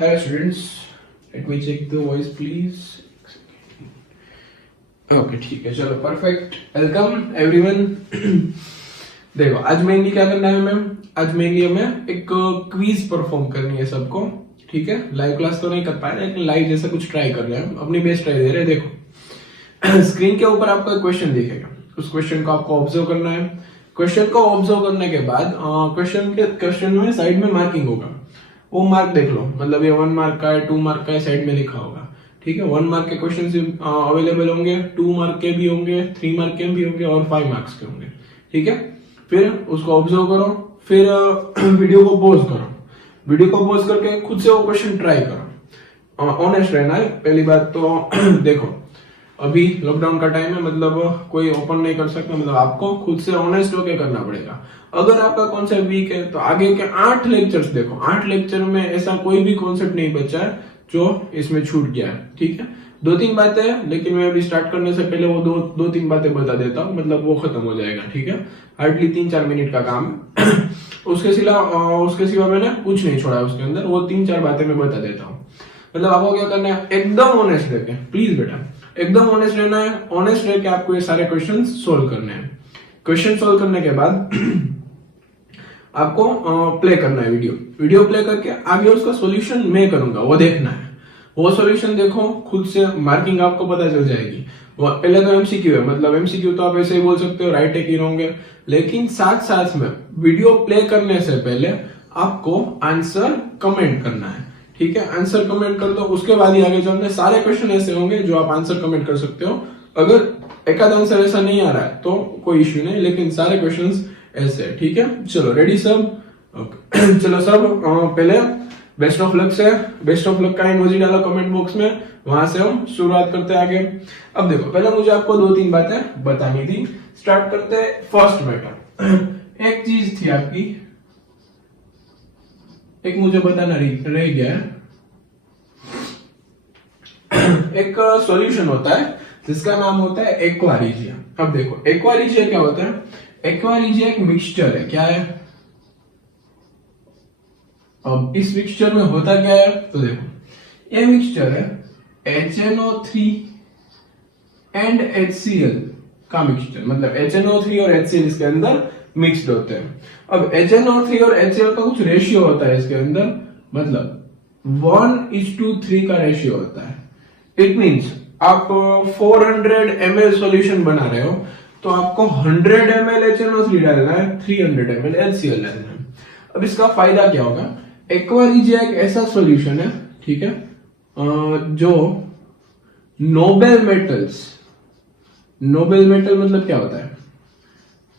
Hello students, let me check the voice please. Okay ठीक है, चलो परफेक्ट। Welcome everyone. देखो आज मेनली क्या करना है मैम, आज मेनली हमें एक क्विज परफॉर्म करनी है सबको, ठीक है। लाइव क्लास तो नहीं कर पाए लेकिन लाइव जैसा कुछ ट्राई कर रहे हैं, अपनी बेस्ट ट्राई दे रहे हैं। देखो स्क्रीन के ऊपर आपको एक क्वेश्चन दिखेगा, उस क्वेश्चन को आपको ऑब्जर्व करना है। क्वेश्चन को ऑब्जर्व करने के बाद क्वेश्चन में साइड में मार्किंग होगा, वो मार्क देख लो। मतलब ये 1 मार्क का है, 2 मार्क का है, साइड में लिखा होगा, ठीक है। 1 मार्क के क्वेश्चन अवेलेबल होंगे, 2 मार्क के भी होंगे, 3 मार्क के भी होंगे और 5 मार्क्स के होंगे, ठीक है। फिर उसको ऑब्जर्व करो, फिर वीडियो को पॉज करो, वीडियो को पॉज करके खुद से वो क्वेश्चन ट्राई करो। ऑनेस्ट रहना है पहली बात तो। देखो अभी लॉकडाउन का टाइम है, मतलब कोई ओपन नहीं कर सकता, मतलब आपको खुद से ऑनेस्ट होके करना पड़ेगा। अगर आपका कॉन्सेप्ट वीक है तो आगे के 8 लेक्चर्स देखो, 8 लेक्चर में ऐसा कोई भी कॉन्सेप्ट नहीं बचा है जो इसमें छूट गया है, ठीक है। 2-3 बातें हैं, लेकिन मैं अभी स्टार्ट करने से पहले वो 2-3 बातें बता देता हूँ, मतलब वो खत्म हो जाएगा, ठीक है। हार्डली 3-4 मिनट का काम है। उसके सिवा मैंने कुछ नहीं छोड़ा उसके अंदर, वो 3-4 बातें मैं बता देता हूँ। मतलब आपको क्या करना है, एकदम ऑनेस्ट रहकर, प्लीज बेटा एकदम ऑनेस्ट रहना है। ऑनेस्ट रह के आपको ये सारे क्वेश्चन सोल्व करने हैं। क्वेश्चन सोल्व करने के बाद आपको प्ले करना है वीडियो प्ले करके आगे उसका सॉल्यूशन मैं करूंगा, वो देखना है। वो सॉल्यूशन देखो खुद से, मार्किंग आपको पता चल जाएगी। पहले तो एमसीक्यू है, मतलब एमसीक्यू तो आप ऐसे ही बोल सकते हो, राइट है कि रॉन्ग है, लेकिन साथ साथ में वीडियो प्ले करने से पहले आपको आंसर कमेंट करना है, ठीक है। आंसर कमेंट कर दो, उसके बाद ही आगे चलते। सारे क्वेश्चन ऐसे होंगे जो आप आंसर कमेंट कर सकते हो। अगर एक आध आंसर ऐसा नहीं आ रहा है तो कोई इश्यू नहीं, लेकिन सारे क्वेश्चंस ऐसे है, ठीक है। चलो रेडी सब, ओके। चलो सब पहले बेस्ट ऑफ लक से, बेस्ट ऑफ लक का इमोजी डालो कमेंट बॉक्स में, वहां से हम शुरुआत करते हैं आगे। अब देखो पहले मुझे आपको 2-3 बातें बतानी थी। स्टार्ट करते हैं फर्स्ट मैटर। एक चीज थी आपकी, एक मुझे बताना रह गया है। एक सॉल्यूशन होता है जिसका नाम होता है एक्वारिजिया। अब देखो एक्वारिजिया क्या होता है। एक्वारिजिया एक मिक्सचर है, क्या है। अब इस मिक्सचर में होता क्या है, तो देखो ये मिक्सचर है HNO3 एंड HCl का मिक्सचर, मतलब HNO3 और HCl इसके अंदर मिक्स्ड होते हैं। अब HNO3 और HCl का कुछ रेशियो होता है इसके अंदर, मतलब 1:3 का रेशियो होता है। इट मींस आप 400 ml सॉल्यूशन बना रहे हो तो आपको 100 ml HNO3 डालना है, 300 ml HCl डालना है। अब इसका फायदा क्या होगा, एक्वारिजिया एक ऐसा सॉल्यूशन है, ठीक है, जो नोबेल मेटल्स, नोबेल मेटल मतलब क्या होता है,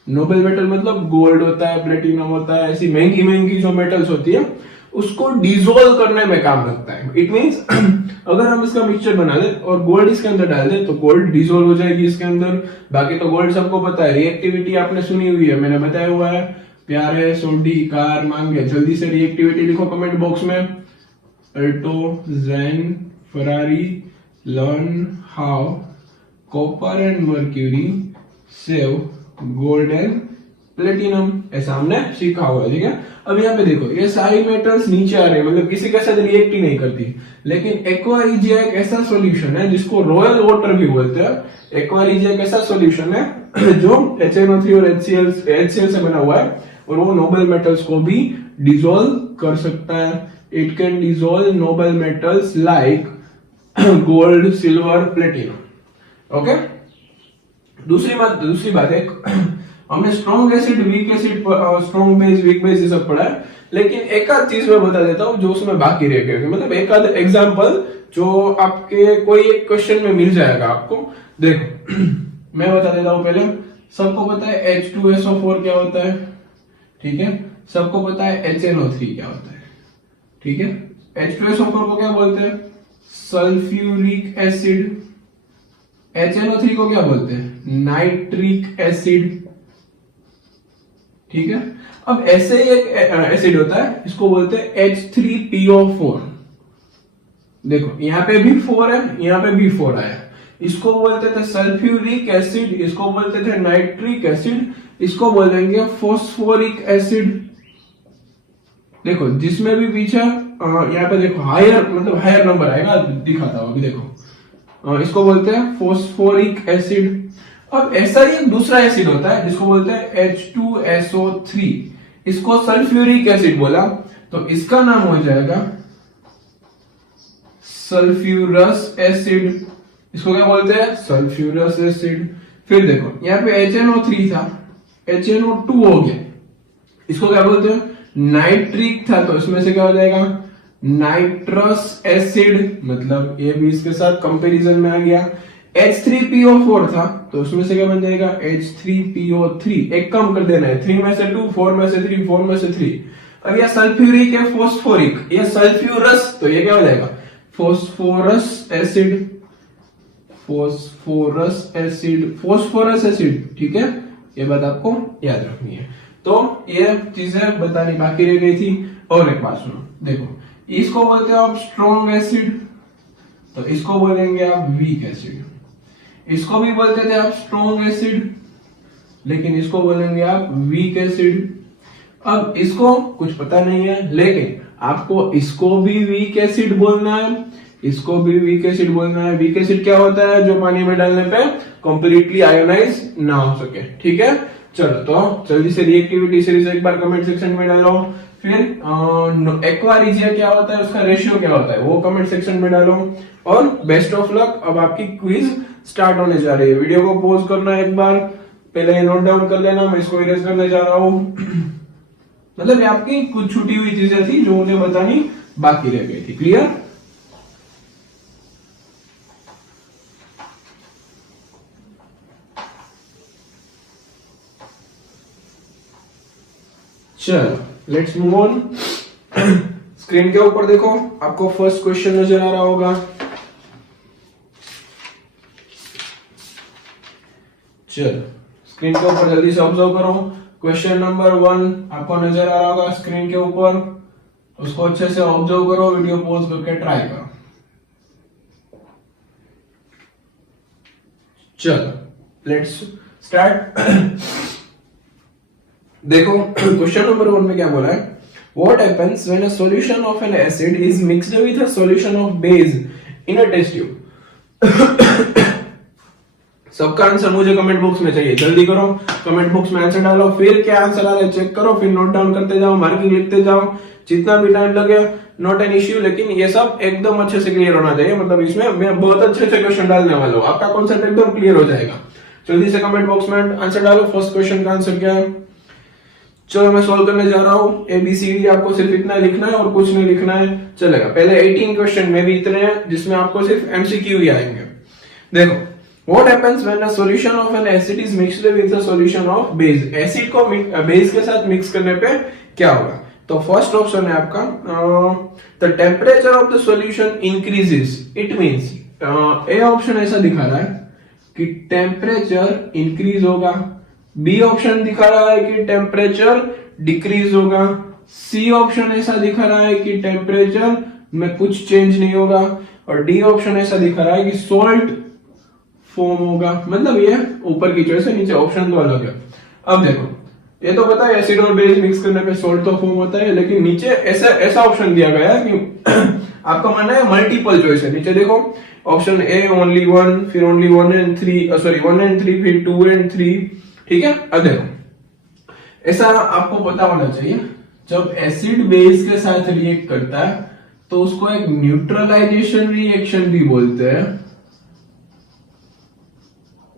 नोबेल मेटल मतलब गोल्ड होता है, प्लेटिनम होता है, ऐसी महंगी महंगी जो मेटल्स होती है उसको डिसोल्व करने में काम लगता है। इट मींस अगर हम इसका मिक्सचर बना ले और गोल्ड इसके अंदर डाल दे तो गोल्ड डिसोल्व हो जाएगी इसके अंदर। बाकी तो गोल्ड सबको पता है, रिएक्टिविटी आपने सुनी हुई है, मैंने बताया हुआ है। प्यारे सोडी कार मांगे, जल्दी से रिएक्टिविटी लिखो कमेंट बॉक्स में। Alto Jain Ferrari learn how copper and mercury save gold and platinum, ऐसा हमने सीखा हुआ, ठीक है। अब यहाँ पे देखो ये सारी मेटल्स नीचे आ रहे हैं, मतलब किसी के साथ रिएक्ट ही नहीं करती, लेकिन एक्वारिजिया एक ऐसा सॉल्यूशन है जिसको रॉयल वाटर भी बोलते हैं। एक्वारिजिया एक ऐसा सॉल्यूशन है जो HNO3 और HCl से बना हुआ है और वो नोबेल मेटल्स को भी डिसॉल्व कर सकता है। It can dissolve Nobel metals like gold silver platinum, okay. दूसरी बात है, हमने strong acid weak acid, strong base weak base ये सब पढ़ा है, लेकिन एक आध चीज मैं बता देता हूँ जो उसमें बाकी रह गए, मतलब एक आध एग्जांपल जो आपके कोई एक क्वेश्चन में मिल जाएगा आपको। देखो मैं बता देता हूँ पहले। सबको पता है H2SO4 क्या होता है, ठीक है। सबको पता है HNO3 क्या होता है, ठीक है। H2SO4 को क्या बोलते हैं, सल्फ्यूरिक एसिड। HNO3 को क्या बोलते हैं, नाइट्रिक एसिड, ठीक है। अब ऐसे ही एक एसिड होता है, इसको बोलते हैं H3PO4। देखो यहाँ पे भी 4 है, यहाँ पे भी 4 आया, इसको बोलते थे सल्फ्यूरिक एसिड, इसको बोलते थे नाइट्रिक एसिड, इसको बोलेंगे फॉस्फोरिक एसिड। देखो जिसमें भी पीछे यहाँ पे देखो हायर मतलब हायर नंबर आएगा, दिखाता हूँ अभी देखो। इसको बोलते हैं फोस्फोरिक एसिड। अब ऐसा ही एक दूसरा एसिड होता है जिसको बोलते हैं H2SO3, इसको सल्फ्यूरिक एसिड बोला, तो इसका नाम हो जाएगा सल्फ्यूरस एसिड। इसको क्या बोलते हैं? Sulphurous acid. फिर देखो यहाँ पे HNO3 था, HNO2 हो गया, इसको क्या बोलते हैं? नाइट्रिक था, तो इसमें से क्या हो जाएगा? नाइट्रस एसिड, मतलब ये भी इसके साथ कंपैरिजन में आ गया। H3PO4 था, तो उसमें से क्या बन जाएगा? H3PO3। एक कम कर देना है, 3 में से 2, 4 में से 3, 4 में से 3। अब ये सल्फ्यूरिक है, फोस्फोरिक, ये सल्फ्यूरस, तो ये क्या हो जाएगा? Phosphorus acid, phosphorus acid, phosphorus acid. ठीक है, ये बात आपको याद रखनी है। तो ये चीजें बतानी बाकी रह गई थी। और एक बात सुनो, देखो इसको बोलते हैं आप स्ट्रॉन्ग एसिड, तो इसको बोलेंगे आप वीक एसिड। इसको भी बोलते थे आप स्ट्रॉन्ग एसिड, लेकिन इसको बोलेंगे आप वीक एसिड। अब इसको कुछ पता नहीं है, लेकिन आपको इसको भी वीक एसिड बोलना है, इसको भी वीक एसिड बोलना है। वीक एसिड क्या होता है? जो पानी में डालने पे कंप्लीटली आयोनाइज ना हो सके। ठीक है, चलो तो जल्दी से रिएक्टिविटी सीरीज एक बार कमेंट सेक्शन में डालो। फिर एक्वा रिजिया क्या होता है, उसका रेशियो क्या होता है, वो कमेंट सेक्शन में डालो। और बेस्ट ऑफ लक, अब आपकी क्विज स्टार्ट होने जा रही है। वीडियो को पॉज करना एक बार, पहले नोट डाउन कर लेना, मैं इसको इरेज करने जा रहा हूँ। मतलब ये आपकी कुछ छूटी हुई चीजें थी जो मुझे बतानी बाकी रह गई थी। क्लियर? चलो लेट्स मूव ऑन। स्क्रीन के ऊपर देखो, आपको फर्स्ट क्वेश्चन नजर आ रहा होगा। चलो स्क्रीन के ऊपर जल्दी से ऑब्जर्व करो। क्वेश्चन नंबर 1 आपको नजर आ रहा होगा स्क्रीन के ऊपर, उसको अच्छे से ऑब्जर्व करो, वीडियो पॉज करके ट्राई करो। चलो लेट्स स्टार्ट। देखो क्वेश्चन नंबर 1 में क्या बोला है? What happens when a solution of an acid is mixed with a solution of base in a test tube? सबका आंसर मुझे कमेंट बॉक्स में चाहिए, जल्दी करो, कमेंट बॉक्स में आंसर डालो। फिर क्या आंसर आ रहा है चेक करो, फिर नोट डाउन करते जाओ, मार्किंग लिखते जाओ, जितना भी टाइम लगे नॉट एन इश्यू, लेकिन ये सब एकदम अच्छे से क्लियर होना चाहिए। मतलब इसमें मैं बहुत अच्छे से क्वेश्चन डालने वाला हूँ, आपका कॉन्सेप्ट एकदम क्लियर हो जाएगा। जल्दी से कमेंट बॉक्स में आंसर डालो। फर्स्ट क्वेश्चन का आंसर क्या है? चलो मैं सॉल्व करने जा रहा हूँ। ABCD आपको सिर्फ इतना लिखना है और कुछ नहीं लिखना है, चलेगा। पहले 18 क्वेश्चन में भी इतने हैं जिसमें आपको सिर्फ MCQ ही आएंगे। देखो, what happens when a solution of an acid is mixed with a solution of base? Acid को बेस के साथ मिक्स करने पे क्या होगा? तो फर्स्ट ऑप्शन है आपका the temperature of the solution increases. It means A option ऐसा दिखा रहा है कि टेम्परेचर इंक्रीज होगा, बी ऑप्शन दिखा रहा है कि टेम्परेचर डिक्रीज होगा, सी ऑप्शन ऐसा दिखा रहा है कि टेम्परेचर में कुछ चेंज नहीं होगा, और डी ऑप्शन ऐसा दिखा रहा है कि सॉल्ट फॉर्म होगा। मतलब ये ऊपर की चॉइस है, नीचे ऑप्शन तो अलग है। अब देखो, ये तो पता है एसिड और बेस मिक्स करने पे सॉल्ट तो फॉर्म होता है, लेकिन नीचे ऐसा ऑप्शन दिया गया है कि आपका मानना है मल्टीपल चॉइस है। नीचे देखो ऑप्शन ए ओनली 1, फिर ओनली 1 and 3, सॉरी 1 and 3, फिर 2 and 3। ठीक है, अब देखो ऐसा आपको पता होना चाहिए, जब एसिड बेस के साथ रिएक्ट करता है तो उसको एक न्यूट्रलाइजेशन रिएक्शन भी बोलते हैं,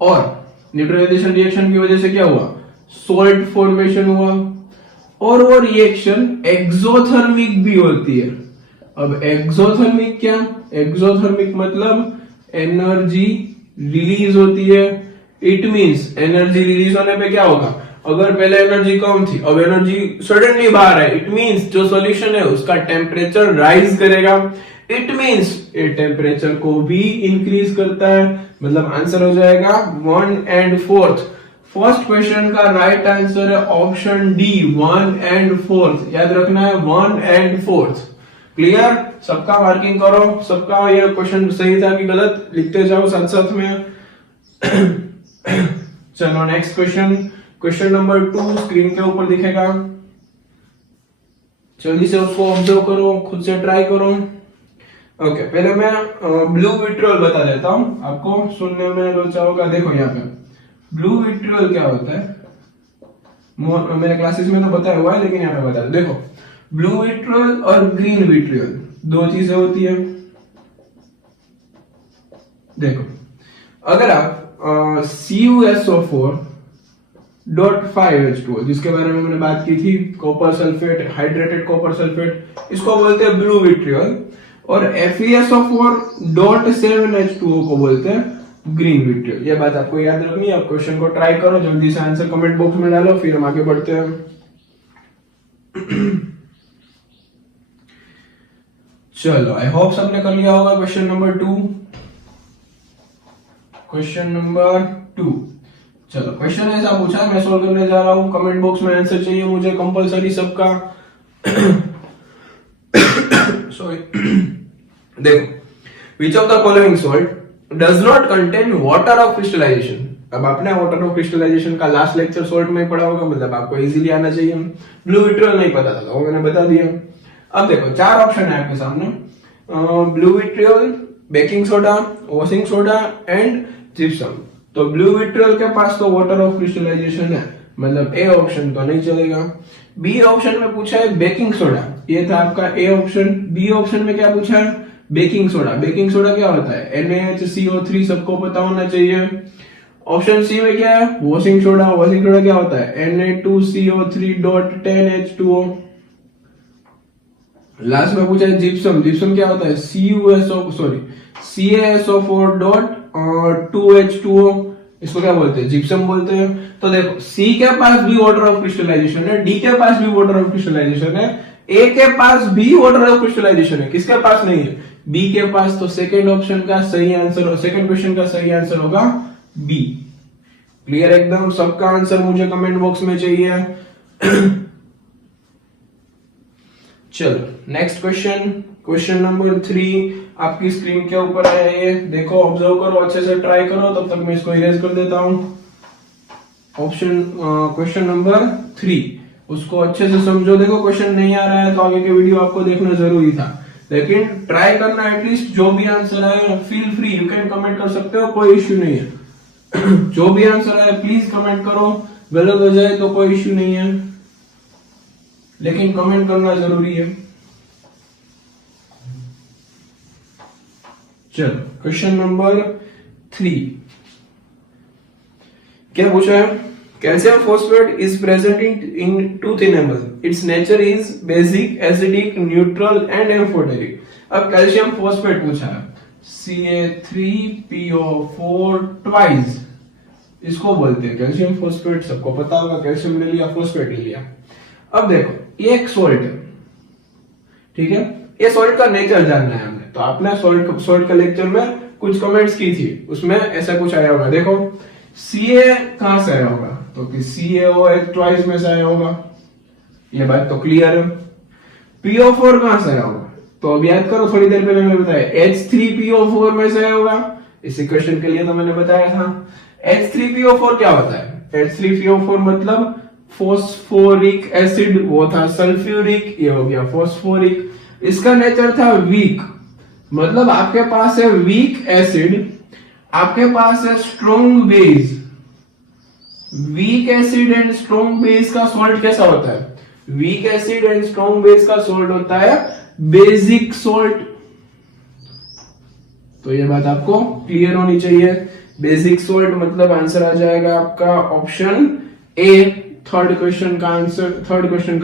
और न्यूट्रलाइजेशन रिएक्शन की वजह से क्या हुआ? सॉल्ट फॉर्मेशन हुआ, और वो रिएक्शन एक्सोथर्मिक भी होती है। अब एक्सोथर्मिक क्या? एक्सोथर्मिक मतलब एनर्जी रिलीज होती है। इट मींस एनर्जी रिलीज होने पे क्या होगा? अगर पहले एनर्जी कम थी, अब एनर्जी सडनली बाहर है, इट मींस जो सॉल्यूशन है उसका टेम्परेचर राइज करेगा। इट मींस ये टेम्परेचर को भी इंक्रीज करता है। मतलब आंसर हो जाएगा 1 and 4। फर्स्ट क्वेश्चन का राइट आंसर है ऑप्शन डी, 1 and 4। याद रखना है 1 and 4। क्लियर? सबका मार्किंग करो, सबका ये क्वेश्चन सही था कि गलत लिखते जाओ साथ साथ में। चलो next question, question number 2 screen के ऊपर दिखेगा। जल्दी से उसको ऑब्जर्व करो, खुद से ट्राई करो। ओके, पहले मैं ब्लू विट्रियल बता देता हूं आपको, सुनने में लोचा होगा। देखो यहाँ पे ब्लू विट्रियल क्या होता है, मेरे क्लासेस में तो बताया हुआ है, लेकिन यहाँ पे बता दो। देखो, ब्लू विट्रियल और ग्रीन विट्रियल दो चीजें होती है। देखो, अगर आप CuSO4.5H2O, जिसके बारे में मैंने बात की थी, copper sulphate, hydrated copper sulphate, इसको बोलते हैं ब्लू विट्रियल, और FeSO4.7H2O को बोलते हैं ग्रीन विट्रियल। ये बात आपको याद रखनी है। आप क्वेश्चन को ट्राई करो, जल्दी से आंसर कमेंट बॉक्स में डालो, फिर हम आगे बढ़ते हैं। चलो, आई होप सबने कर लिया होगा क्वेश्चन नंबर 2। क्वेश्चन नंबर 2, चलो क्वेश्चन ऐसा पूछा, मैं सॉल्व करने जा रहा हूं। कमेंट बॉक्स में आंसर चाहिए मुझे कंपलसरी सबका। सॉरी। देखो, which of the following salt does not contain water of crystallisation. अब आपने वाटर ऑफ क्रिस्टलाइजेशन का लास्ट लेक्चर सॉल्ट में पढ़ा होगा, मतलब आपको इजीली आना चाहिए। ब्लू विट्रियल नहीं पता था, वो मैंने बता दिया। अब देखो, 4 ऑप्शन है आपके सामने, blue vitriol, baking soda, washing soda and gypsum. तो ब्लू विट्रियल के पास तो वाटर ऑफ क्रिस्टलाइजेशन है, मतलब ए ऑप्शन तो नहीं चलेगा। बी ऑप्शन में पूछा है बेकिंग सोडा, ये था आपका ए ऑप्शन। बी ऑप्शन में क्या पूछा है, बेकिंग सोडा। बेकिंग सोडा क्या होता है, NaHCO3, सबको पता होना चाहिए। ऑप्शन सी में क्या है, वॉशिंग सोडा। वॉशिंग सोडा क्या होता है, Na2CO3.10H2O। लास्ट में पूछा है जिप्सम। जिप्सम क्या होता है, CaSO4.2H2O। इसको क्या बोलते हैं, जिप्सम बोलते हैं। तो देखो, सी के पास भी वाटर ऑफ क्रिस्टलाइजेशन है, डी के पास भी वाटर ऑफ क्रिस्टलाइजेशन है, ए के पास भी वाटर ऑफ क्रिस्टलाइजेशन है, किसके पास नहीं है, बी के पास। तो सेकंड ऑप्शन का सही आंसर, सेकंड क्वेश्चन का सही आंसर होगा बी। क्लियर एकदम, सबका आंसर मुझे कमेंट बॉक्स में चाहिए। चलो, नेक्स्ट क्वेश्चन, क्वेश्चन नंबर 3 आपकी स्क्रीन के ऊपर है। ये देखो, ऑब्जर्व करो, अच्छे से ट्राई करो, तब तक मैं इसको इरेज कर देता हूं। ऑप्शन क्वेश्चन नंबर 3, उसको अच्छे से समझो। देखो, क्वेश्चन नहीं आ रहा है तो आगे के वीडियो आपको देखना जरूरी था, लेकिन ट्राई करना एटलीस्ट। जो भी आंसर आए feel free, you can comment कर सकते हो, कोई इश्यू नहीं है। जो भी आंसर आए प्लीज कमेंट करो, गलत हो जाए तो कोई इश्यू नहीं है, लेकिन कमेंट करना जरूरी है। चलो, क्वेश्चन नंबर 3 क्या पूछा है, calcium phosphate is present in tooth enamel, it's nature is basic, acidic, neutral and amphoteric. अब कैल्शियम फॉस्फेट पूछा है, Ca3PO4 ट्वाइस, इसको बोलते हैं कैल्शियम फॉस्फेट। सबको पता होगा, कैल्शियम ले लिया, फॉस्फेट ले लिया। अब देखो, ये एक सॉल्ट है, ठीक है, ये सॉल्ट का नेचर जानना है हमने। तो आपने सॉल्ट का लेक्चर में कुछ कमेंट्स की थी, उसमें ऐसा कुछ आया होगा। देखो, Ca कहां से आया होगा, तो कि CaOH ट्वाइस में से आया होगा, ये बात तो क्लियर है। PO4 कहां से आया होगा, तो अब याद करो, थोड़ी देर पहले मैंने बताया H3PO4 में से आया होगा। इस इक्वेशन के लिए तो मैंने बताया था। H3PO4 क्या होता है, H3PO4 मतलब फॉस्फोरिक एसिड, वो था सल्फ्यूरिक, ये हो गया फॉस्फोरिक। इसका नेचर था वीक, मतलब आपके पास है वीक एसिड, आपके पास है strong base. Weak acid and strong base का सॉल्ट कैसा होता है, weak acid and strong base का सॉल्ट होता है बेसिक सॉल्ट। तो ये बात आपको क्लियर होनी चाहिए। बेसिक सॉल्ट मतलब आंसर आ जाएगा आपका ऑप्शन ए। थर्ड क्वेश्चन का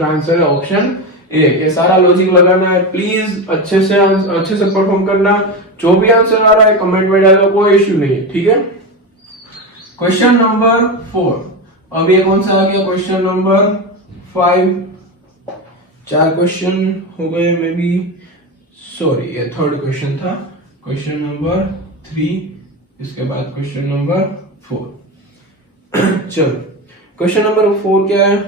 आंसर है ऑप्शन ए। ये सारा लॉजिक लगाना है, प्लीज अच्छे से परफॉर्म करना। जो भी आंसर आ रहा है कमेंट में डालो, कोई इश्यू नहीं है, ठीक है। क्वेश्चन नंबर 4, अब ये कौन सा आ गया, क्वेश्चन नंबर 5। 4 क्वेश्चन हो गए मे बी, सॉरी ये थर्ड क्वेश्चन था। क्वेश्चन नंबर 3, इसके बाद क्वेश्चन नंबर 4। चलो, क्वेश्चन नंबर 4 क्या है,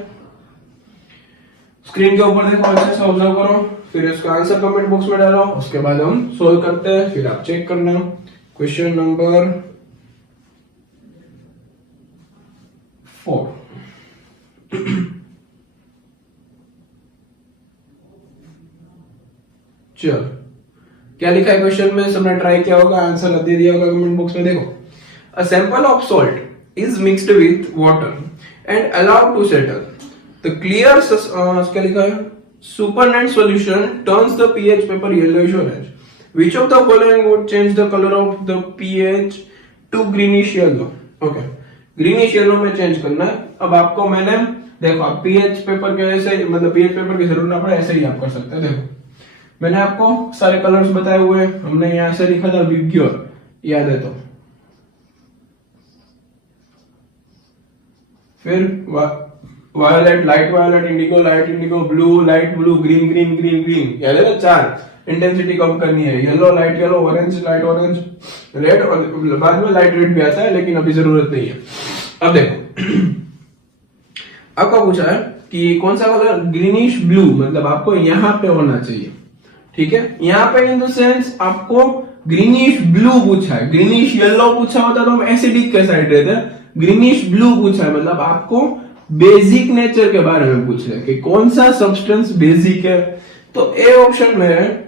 स्क्रीन के ऊपर देखो, अच्छे से ऑब्जर्व करो, फिर इसका आंसर कमेंट बॉक्स में डालो, उसके बाद हम सोल्व करते हैं, फिर आप चेक करना। Question number 4। चलो क्या लिखा है क्वेश्चन में, सबने ट्राई किया होगा, आंसर दे दिया होगा कमेंट बॉक्स में। देखो, a sample of salt is mixed with water and allowed to settle the clear, क्या लिखा है, supernatant solution turns the pH paper yellowish orange. Which of the following would change the color of the pH to greenish yellow? Okay, greenish yellow में change करना है। अब आपको मैंने, देखो, आप pH पेपर के ऐसे, मतलब pH पेपर की जरूरत ना पड़े, ऐसे ही आप कर सकते हैं। देखो मैंने आपको सारे कलर्स बताए हुए, हमने यहाँ से लिखा था विग्योर, याद है तो, फिर violet, light violet, indigo, light indigo, blue, light blue, green green green green, याद है ना, 4 इंटेंसिटी कम करनी है। Yellow, light yellow, orange, light orange, red, और बाद में लाइट रेड भी आता है, लेकिन अभी जरूरत नहीं है। अब देखो आपका पूछा है कि कौन सा कलर, ग्रीनिश ब्लू, मतलब आपको यहाँ पे होना चाहिए, ठीक है, यहाँ पे इन द सेंस आपको ग्रीनिश ब्लू पूछा है। ग्रीनिश येलो पूछा होता तो हम एसिडिक के साइड रहते, ग्रीनिश ब्लू पूछा है, मतलब आपको बेसिक नेचर के बारे में पूछ रहे हैं कि कौन सा सब्सटेंस बेसिक है। तो ए ऑप्शन में है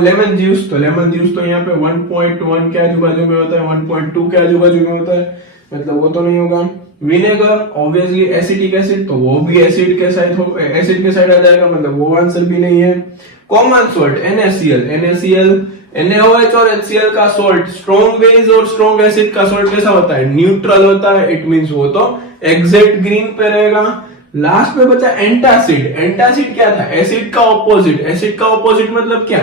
लेमन जूस, तो लेमन जूस तो यहाँ पे 1.1 के आजू बाजू में होता है, 1.2 के आजू बाजू में होता है, मतलब वो तो नहीं होगा। विनेगर ऑब्वियसली एसिटिक एसिड, तो वो भी एसिड के साइड आ जाएगा, मतलब वो आंसर भी नहीं है। कॉमन सॉल्ट NaCl, NaOH और HCl का सॉल्ट स्ट्रॉन्ग बेस और स्ट्रॉन्ग एसिड का सॉल्ट कैसा होता है, न्यूट्रल होता है, इट मींस वो तो एग्जैक्ट ग्रीन पे रहेगा। लास्ट में बचा एंटासिड। एंटासिड क्या था, एसिड का ऑपोजिट। एसिड का ऑपोजिट मतलब क्या,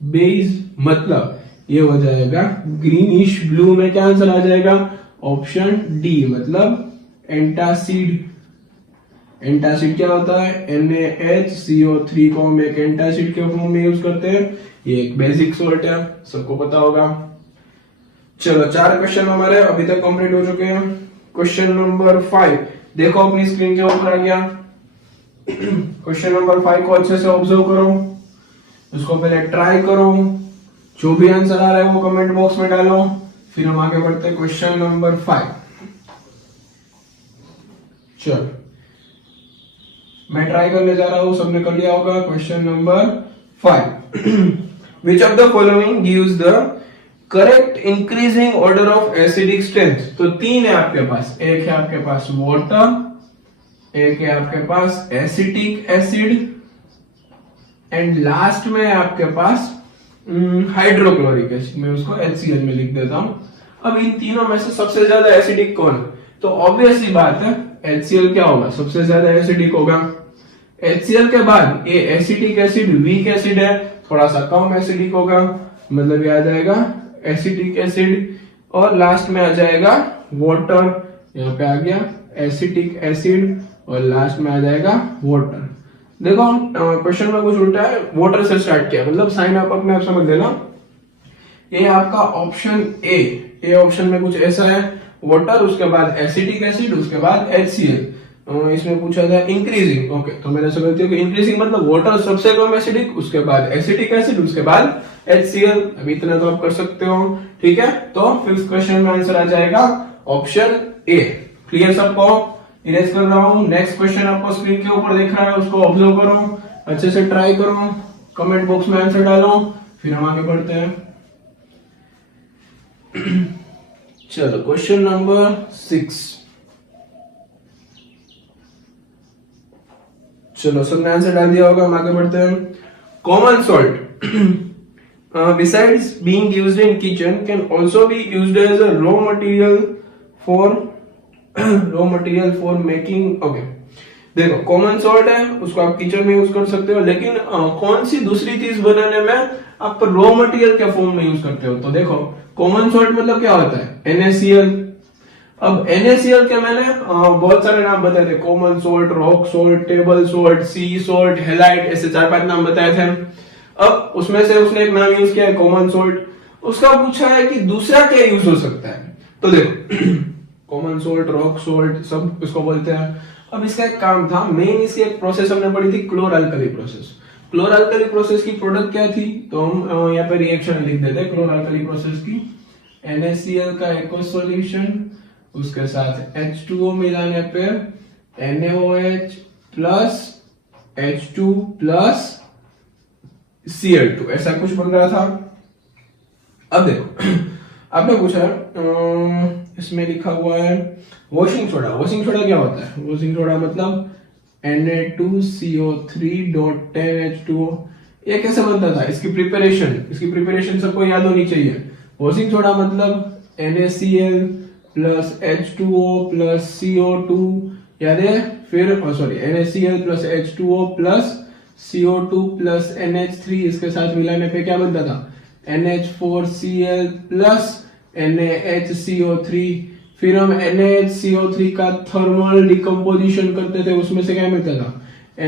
बेस, मतलब ये हो जाएगा ग्रीनिश ब्लू में क्या आंसर आ जाएगा, ऑप्शन डी, मतलब एंटासिड। एंटासिड क्या होता है, NaHCO3 को हम एक एंटासिड के फॉर्म में यूज करते हैं, ये एक बेसिक सॉल्ट है, सबको पता होगा। चलो 4 क्वेश्चन हमारे अभी तक कंप्लीट हो चुके हैं। क्वेश्चन नंबर 5 देखो अपनी स्क्रीन के ऊपर आ गया। क्वेश्चन नंबर 5 को अच्छे से ऑब्जर्व करो, उसको पहले ट्राई करो, जो भी आंसर आ रहा है वो कमेंट बॉक्स में डालो, फिर हम आगे बढ़ते हैं क्वेश्चन नंबर 5। चलो मैं ट्राई करने जा रहा हूं, सबने कर लिया होगा। Question number 5, which of the following gives the correct increasing order of acidic strength. तो 3 है आपके पास, एक है आपके पास वाटर, एक है आपके पास एसिटिक एसिड, एंड लास्ट में है आपके पास हाइड्रोक्लोरिक एसिड। मैं उसको HCl में लिख देता हूं। अब इन तीनों में से सबसे ज्यादा एसिडिक कौन है, तो ऑब्वियस ही बात है HCl क्या होगा, सबसे ज्यादा एसिडिक होगा। HCl के बाद ये एसिटिक एसिड वीक एसिड है, थोड़ा सा कम एसिडिक होगा, मतलब ये आ जाएगा एसिटिक एसिड, और लास्ट में आ जाएगा वाटर, यहाँ पे आ गया एसिटिक एसिड, और लास्ट में आ जाएगा वाटर। देखो क्वेश्चन में कुछ उल्टा है, वाटर से स्टार्ट किया, मतलब साइन आप अपने आप समझ लेना। ये आपका ऑप्शन ए ऑप्शन में कुछ ऐसा है, वाटर, उसके बाद एसिटिक एसिड, उसके बाद HCl। इसमें पूछा था इंक्रीजिंग, ओके, तो मैंने समझ दिया कि इंक्रीजिंग मतलब वाटर सबसे कम एसिडिक, उसके बाद एसिटिक एसिड, उसके बाद HCl। अभी इतना तो आप कर सकते हो, ठीक है। तो 5th क्वेश्चन में आंसर आ जाएगा ऑप्शन ए। क्लियर सबको, इरेज कर रहा हूं। नेक्स्ट क्वेश्चन आपको स्क्रीन के ऊपर देख रहा है, उसको ऑब्जर्व करो, अच्छे से ट्राई करो, कमेंट बॉक्स में आंसर डालो, फिर हम आगे बढ़ते हैं। चलो क्वेश्चन नंबर 6, चलो सबने आंसर डाल दिया होगा, हम आगे बढ़ते हैं। Common salt besides being used in kitchen can also be used as a raw material for making, okay. देखो कॉमन सॉल्ट है, उसको आप किचन में यूज कर सकते हो, लेकिन कौन सी दूसरी चीज बनाने में आप रॉ मटेरियल के फॉर्म में यूज करते हो। तो देखो कॉमन सॉल्ट मतलब क्या होता है, NaCl। अब NaCl के मैंने बहुत सारे नाम बताए थे, common salt, rock salt, table salt, सी सॉल्ट, हेलाइट, ऐसे 4-5 नाम बताए थे। अब उसमें से उसने एक नाम यूज किया है कॉमन सॉल्ट, उसका पूछा है कि दूसरा क्या यूज हो सकता है। तो देखो कॉमन सॉल्ट, रॉक सॉल्ट, सब इसको बोलते हैं। अब इसका एक काम था, मेन इसकी एक प्रोसेस हमने पढ़ी थी, क्लोर-अल्कली प्रोसेस। क्लोर-अल्कली प्रोसेस की प्रोडक्ट क्या थी, तो हम यहाँ पे रिएक्शन लिख देते हैं क्लोर-अल्कली प्रोसेस की। NaCl का एक्वस सॉल्यूशन, उसके साथ H2O मिलाने पे NaOH plus H2 plus Cl2 ऐसा कुछ बन रहा था। अब देखो आपने पूछा इसमें लिखा हुआ है वॉशिंग सोडा। वॉशिंग सोडा क्या होता है? वॉशिंग सोडा मतलब Na2CO3.10H2O। ये कैसे बनता था? इसकी प्रिपरेशन सबको याद होनी चाहिए। वॉशिंग सोडा मतलब NaCl plus H2O plus CO2 याद है? फिर NaCl plus H2O plus CO2 plus NH3 इसके साथ मिलाने पे क्या बनता था? NH4Cl plus NaHCO3। फिर हम NaHCO3 का थर्मल डिकम्पोजिशन करते थे, उसमें से क्या मिलता था?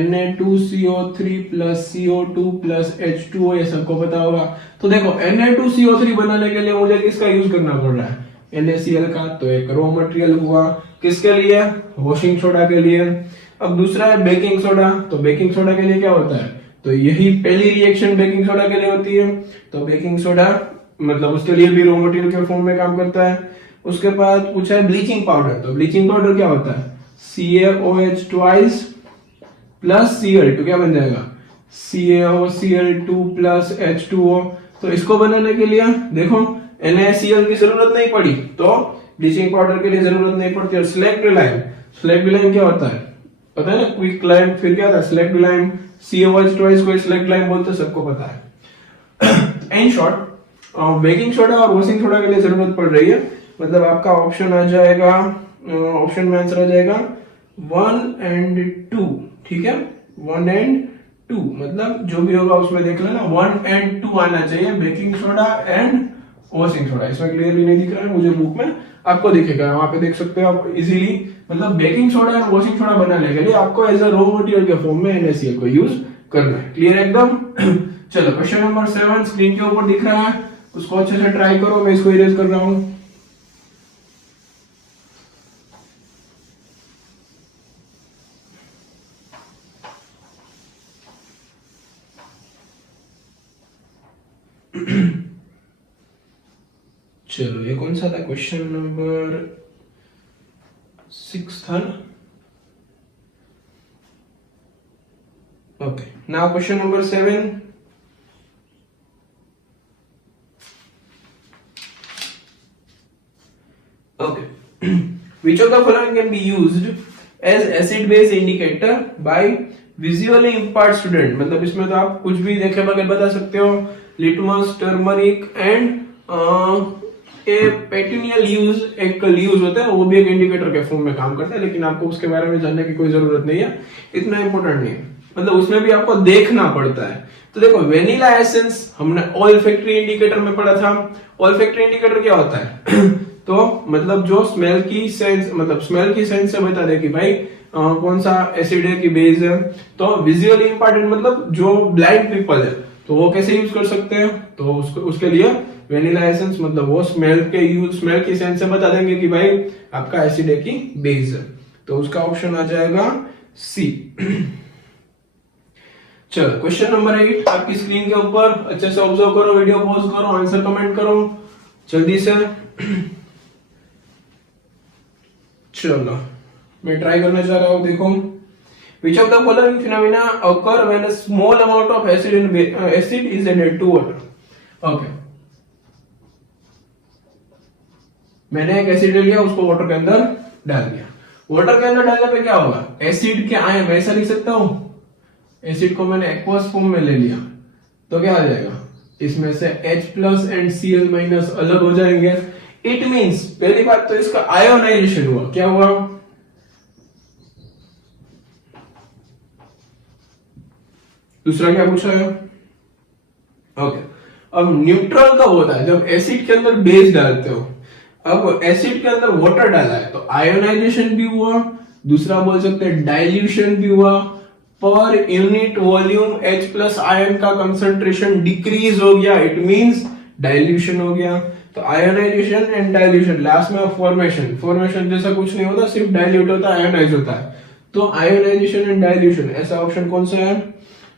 Na2CO3 plus CO2 plus H2O। ये सबको पता होगा। तो देखो Na2CO3 बनाने के लिए मुझे किसका यूज करना पड़ रहा है? NaCl का। तो एक रॉ मटेरियल हुआ किसके लिए? वॉशिंग सोडा के लिए। अब दूसरा है बेकिंग सोडा। तो बेकिंग सोडा के लिए क्या होता है? तो यही पहली रिएक्शन बेकिंग सोडा के लिए होती है। तो बेकिंग सोडा मतलब उसके लिए भी रॉ मटेरियल के फॉर्म में काम करता है। उसके बाद पूछा है ब्लीचिंग पाउडर। तो ब्लीचिंग पाउडर क्या होता है? CaOH ट्वाइस प्लस Cl2 क्या बन जाएगा? CaOCl2 plus H2O। तो इसको बनाने के लिए देखो NaCl की जरूरत नहीं पड़ी, तो ब्लीचिंग पाउडर के लिए जरूरत नहीं पड़ती। और सेलेक्ट लाइम, सेलेक्ट लाइम क्या होता है? पता है ना? Quick lime. फिर क्या था? Select lime. CaOH ट्वाइस को सेलेक्ट लाइम बोलते, सबको पता है। इन शॉर्ट बेकिंग सोडा और वॉशिंग सोडा के लिए जरूरत पड़ रही है। मतलब आपका ऑप्शन आ जाएगा, ऑप्शन में आंसर आ जाएगा 1 and 2। ठीक है, 1 and 2 मतलब जो भी होगा उसमें देख लेना 1 and 2 आना चाहिए, baking soda and washing soda. इसमें क्लियरली नहीं दिख रहा है मुझे, बुक में आपको दिखेगा, वहां पे देख सकते हो आप इजीली। मतलब बेकिंग सोडा और वॉशिंग सोडा बनाने के लिए आपको एज अ रॉ मटेरियल के फॉर्म में NaCl को यूज करना है। क्लियर एकदम? चलो क्वेश्चन नंबर 7 स्क्रीन के ऊपर दिख रहा है, उसको अच्छे से ट्राई करो। मैं इसको इरेज कर रहा हूं। चलो ये कौन सा था? क्वेश्चन नंबर 6 था ना? Okay, now question number 7। Okay. Which of the following can be used as acid base indicator by visually impaired student? मतलब इसमें तो आप कुछ भी देखे बगैर बता सकते हो। Litmus, turmeric and a petunia use, एक यूज होता है, वो भी एक इंडिकेटर के फॉर्म में काम करता है, लेकिन आपको उसके बारे में जानने की कोई जरूरत नहीं है, इतना इंपॉर्टेंट नहीं है। मतलब उसमें भी आपको देखना पड़ता है। तो देखो वेनिला एसेंस हमने ऑयल फैक्ट्री इंडिकेटर में पढ़ा था। ऑयल फैक्ट्री इंडिकेटर क्या होता है? तो मतलब जो स्मेल की सेंस, मतलब स्मेल की सेंस से बता दे कि भाई कौन सा एसिड है कि बेस है। तो विजुअली इंपॉर्टेंट मतलब जो ब्लाइंड पीपल है, तो वो कैसे यूज कर सकते हैं? तो उसके लिए वेनिला एसेंस मतलब वो स्मेल की सेंस से बता देंगे कि भाई आपका एसिड है कि बेस है। तो उसका ऑप्शन आ जाएगा सी। चलो क्वेश्चन नंबर 8 आपकी स्क्रीन के ऊपर, अच्छे से ऑब्जर्व करो, वीडियो पॉज करो, आंसर कमेंट करो जल्दी से। चलो मैं ट्राई करना चाह रहा हूं। देखो, which of the following phenomena occur when a small amount of acid is added to water? Okay, मैंने एक एसिड ले लिया, उसको वाटर के अंदर डाल दिया। वाटर के अंदर डालने पे क्या होगा? एसिड के आयन, मैं ऐसा लिख सकता हूं, एसिड को मैंने एक्वस फॉर्म में ले लिया, तो क्या आ जाएगा? इसमें से H plus and Cl minus अलग हो जाएंगे। इट मींस पहली बात तो इसका आयोनाइजेशन हुआ। क्या हुआ? दूसरा क्या पूछा है? ओके, अब न्यूट्रल कब होता है? जब एसिड के अंदर बेस डालते हो। अब एसिड के अंदर वाटर डाला है तो आयोनाइजेशन भी हुआ, दूसरा बोल सकते हैं डाइल्यूशन भी हुआ। Per unit volume H plus ion का कंसंट्रेशन डिक्रीज हो गया, इट मींस डाइल्यूशन हो गया। तो आयोनाइजेशन एंड डाइल्यूशन, लास्ट में फॉर्मेशन जैसा कुछ नहीं होता, सिर्फ डाइल्यूट होता है, आयोनाइज होता है। तो आयोनाइजेशन एंड डाइल्यूशन, ऐसा ऑप्शन कौन सा है?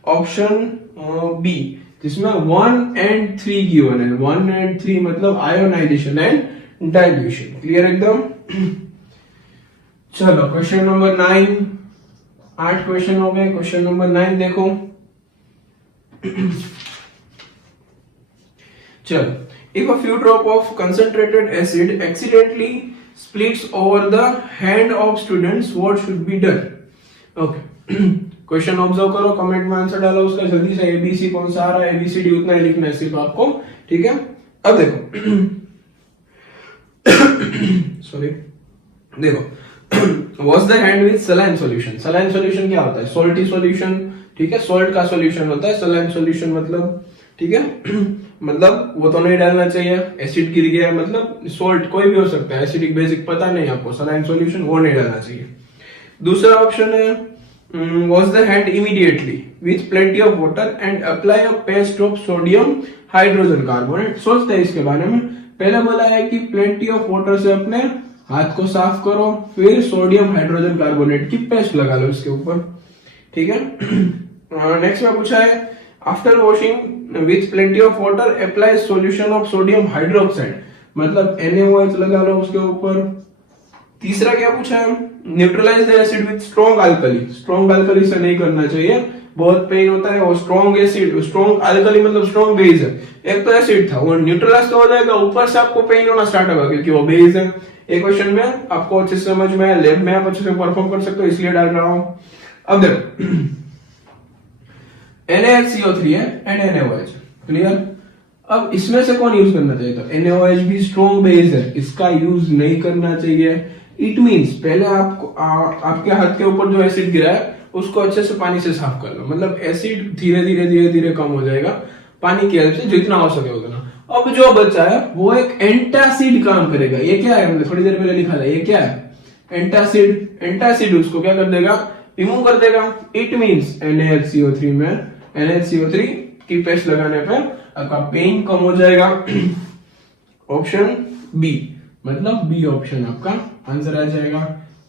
ऑप्शन बी, जिसमें 1 and 3 गिवन है। 1 and 3 मतलब आयोनाइजेशन एंड डाइल्यूशन। क्लियर एकदम? चलो क्वेश्चन नंबर 9, 8 क्वेश्चन हो गए। क्वेश्चन नंबर 9 देखो, चल, if a few drop of concentrated acid accidentally splits over the hand of students, what should be done? Okay. Question observe करो, comment में answer डालो उसका जल्दी से। एबीसी कौन सा आ रहा है, एबीसीडी उतना ही लिखना है सिर्फ आपको, ठीक है। अब देखो सॉरी, देखो wash the hand with saline solution. Saline solution क्या होता है? सॉल्टी सॉल्यूशन, ठीक है, सॉल्ट का सॉल्यूशन होता है सलाइन सॉल्यूशन, मतलब ठीक है मतलब वो तो नहीं डालना चाहिए, एसिड गिर गया मतलब सॉल्ट कोई भी हो सकता है, एसिडिक बेसिक पता नहीं आपको, सलाइन सॉल्यूशन वो नहीं डालना चाहिए। दूसरा ऑप्शन है wash the hand immediately with plenty of water and apply a paste of sodium hydrogen carbonate. सोचते हैं इसके बारे में, पहले बोला है कि प्लेंटी ऑफ वाटर से अपने हाथ को साफ करो, फिर सोडियम हाइड्रोजन कार्बोनेट की पेस्ट लगा लो इसके ऊपर, ठीक है। नेक्स्ट में पूछा है after washing with plenty of water apply solution of sodium hydroxide, मतलब NaOH लगा लो उसके ऊपर। तीसरा क्या पूछा है? Neutralise the acid with strong alkali. Strong alkali से नहीं करना चाहिए, बहुत पेन होता है। वो स्ट्रॉन्ग एसिड, स्ट्रॉन्ग अल्कली मतलब स्ट्रॉन्ग बेस है, एक तो एसिड था वो न्यूट्रलाइज तो हो जाएगा, ऊपर से आपको पेन होना स्टार्ट होगा क्योंकि वो बेस है। एक क्वेश्चन में आपको अच्छे से समझ में, लैब में आप अच्छे से परफॉर्म कर सकते हो इसलिए डाल रहा हूं। अब देखो NaHCO3 है एंड NaOH, क्लियर। अब इसमें से कौन यूज करना चाहिए? तो NaOH भी स्ट्रॉन्ग बेस है, इसका यूज नहीं करना चाहिए। इट मींस पहले आपको आपके हाथ के ऊपर जो एसिड गिरा है उसको अच्छे से पानी से साफ कर लो, मतलब एसिड धीरे धीरे धीरे धीरे कम हो जाएगा पानी की हेल्प से, जितना हो सके उतना। अब जो बचा है वो एक एंटासिड काम करेगा। ये क्या है? हमने थोड़ी देर पहले लिखा था, ये क्या है? एंटासिड। एंटासिड उसको क्या कर देगा? रिमूव कर देगा। इट मींस NaHCO3 में NaHCO3 की पेस्ट लगाने पर आपका पेन कम हो जाएगा। ऑप्शन बी, मतलब बी ऑप्शन आपका आंसर आ जाएगा।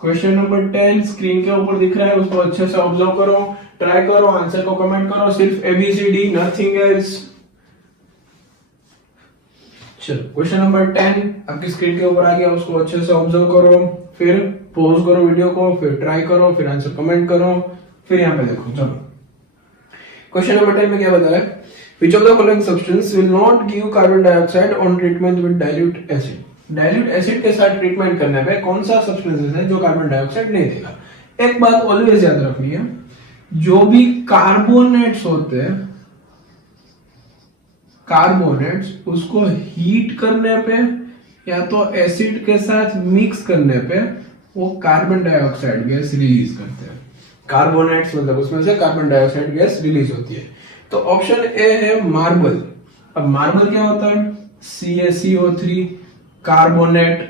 क्वेश्चन नंबर 10 स्क्रीन के ऊपर दिख रहा है, उसको अच्छे से ऑब्जर्व करो, ट्राई करो, आंसर को कमेंट करो, सिर्फ ABCD, नथिंग एल्स। चलो क्वेश्चन नंबर 10 आपकी स्क्रीन के ऊपर आ गया, उसको अच्छे से ऑब्जर्व करो, फिर पॉज करो वीडियो को, फिर ट्राई करो, फिर आंसर कमेंट करो, फिर यहाँ पे देखो। चलो क्वेश्चन नंबर 10 में क्या बताया? Which of the following substance will not give carbon dioxide on treatment with dilute acid? Dilute acid के साथ ट्रीटमेंट करने पे कौन सा सब्सटेंसेस है जो कार्बन डाइऑक्साइड नहीं देगा? एक बात ऑलवेज याद रखनी है, जो भी कार्बोनेट्स होते हैं, कार्बोनेट्स उसको हीट करने पे या तो एसिड के साथ मिक्स करने पे वो कार्बन डाइऑक्साइड गैस रिलीज करते हैं। कार्बोनेट्स मतलब उसमें से कार्बन डाइऑक्साइड गैस रिलीज होती है। तो ऑप्शन ए है मार्बल। अब मार्बल क्या होता है? CaCO3 carbonate.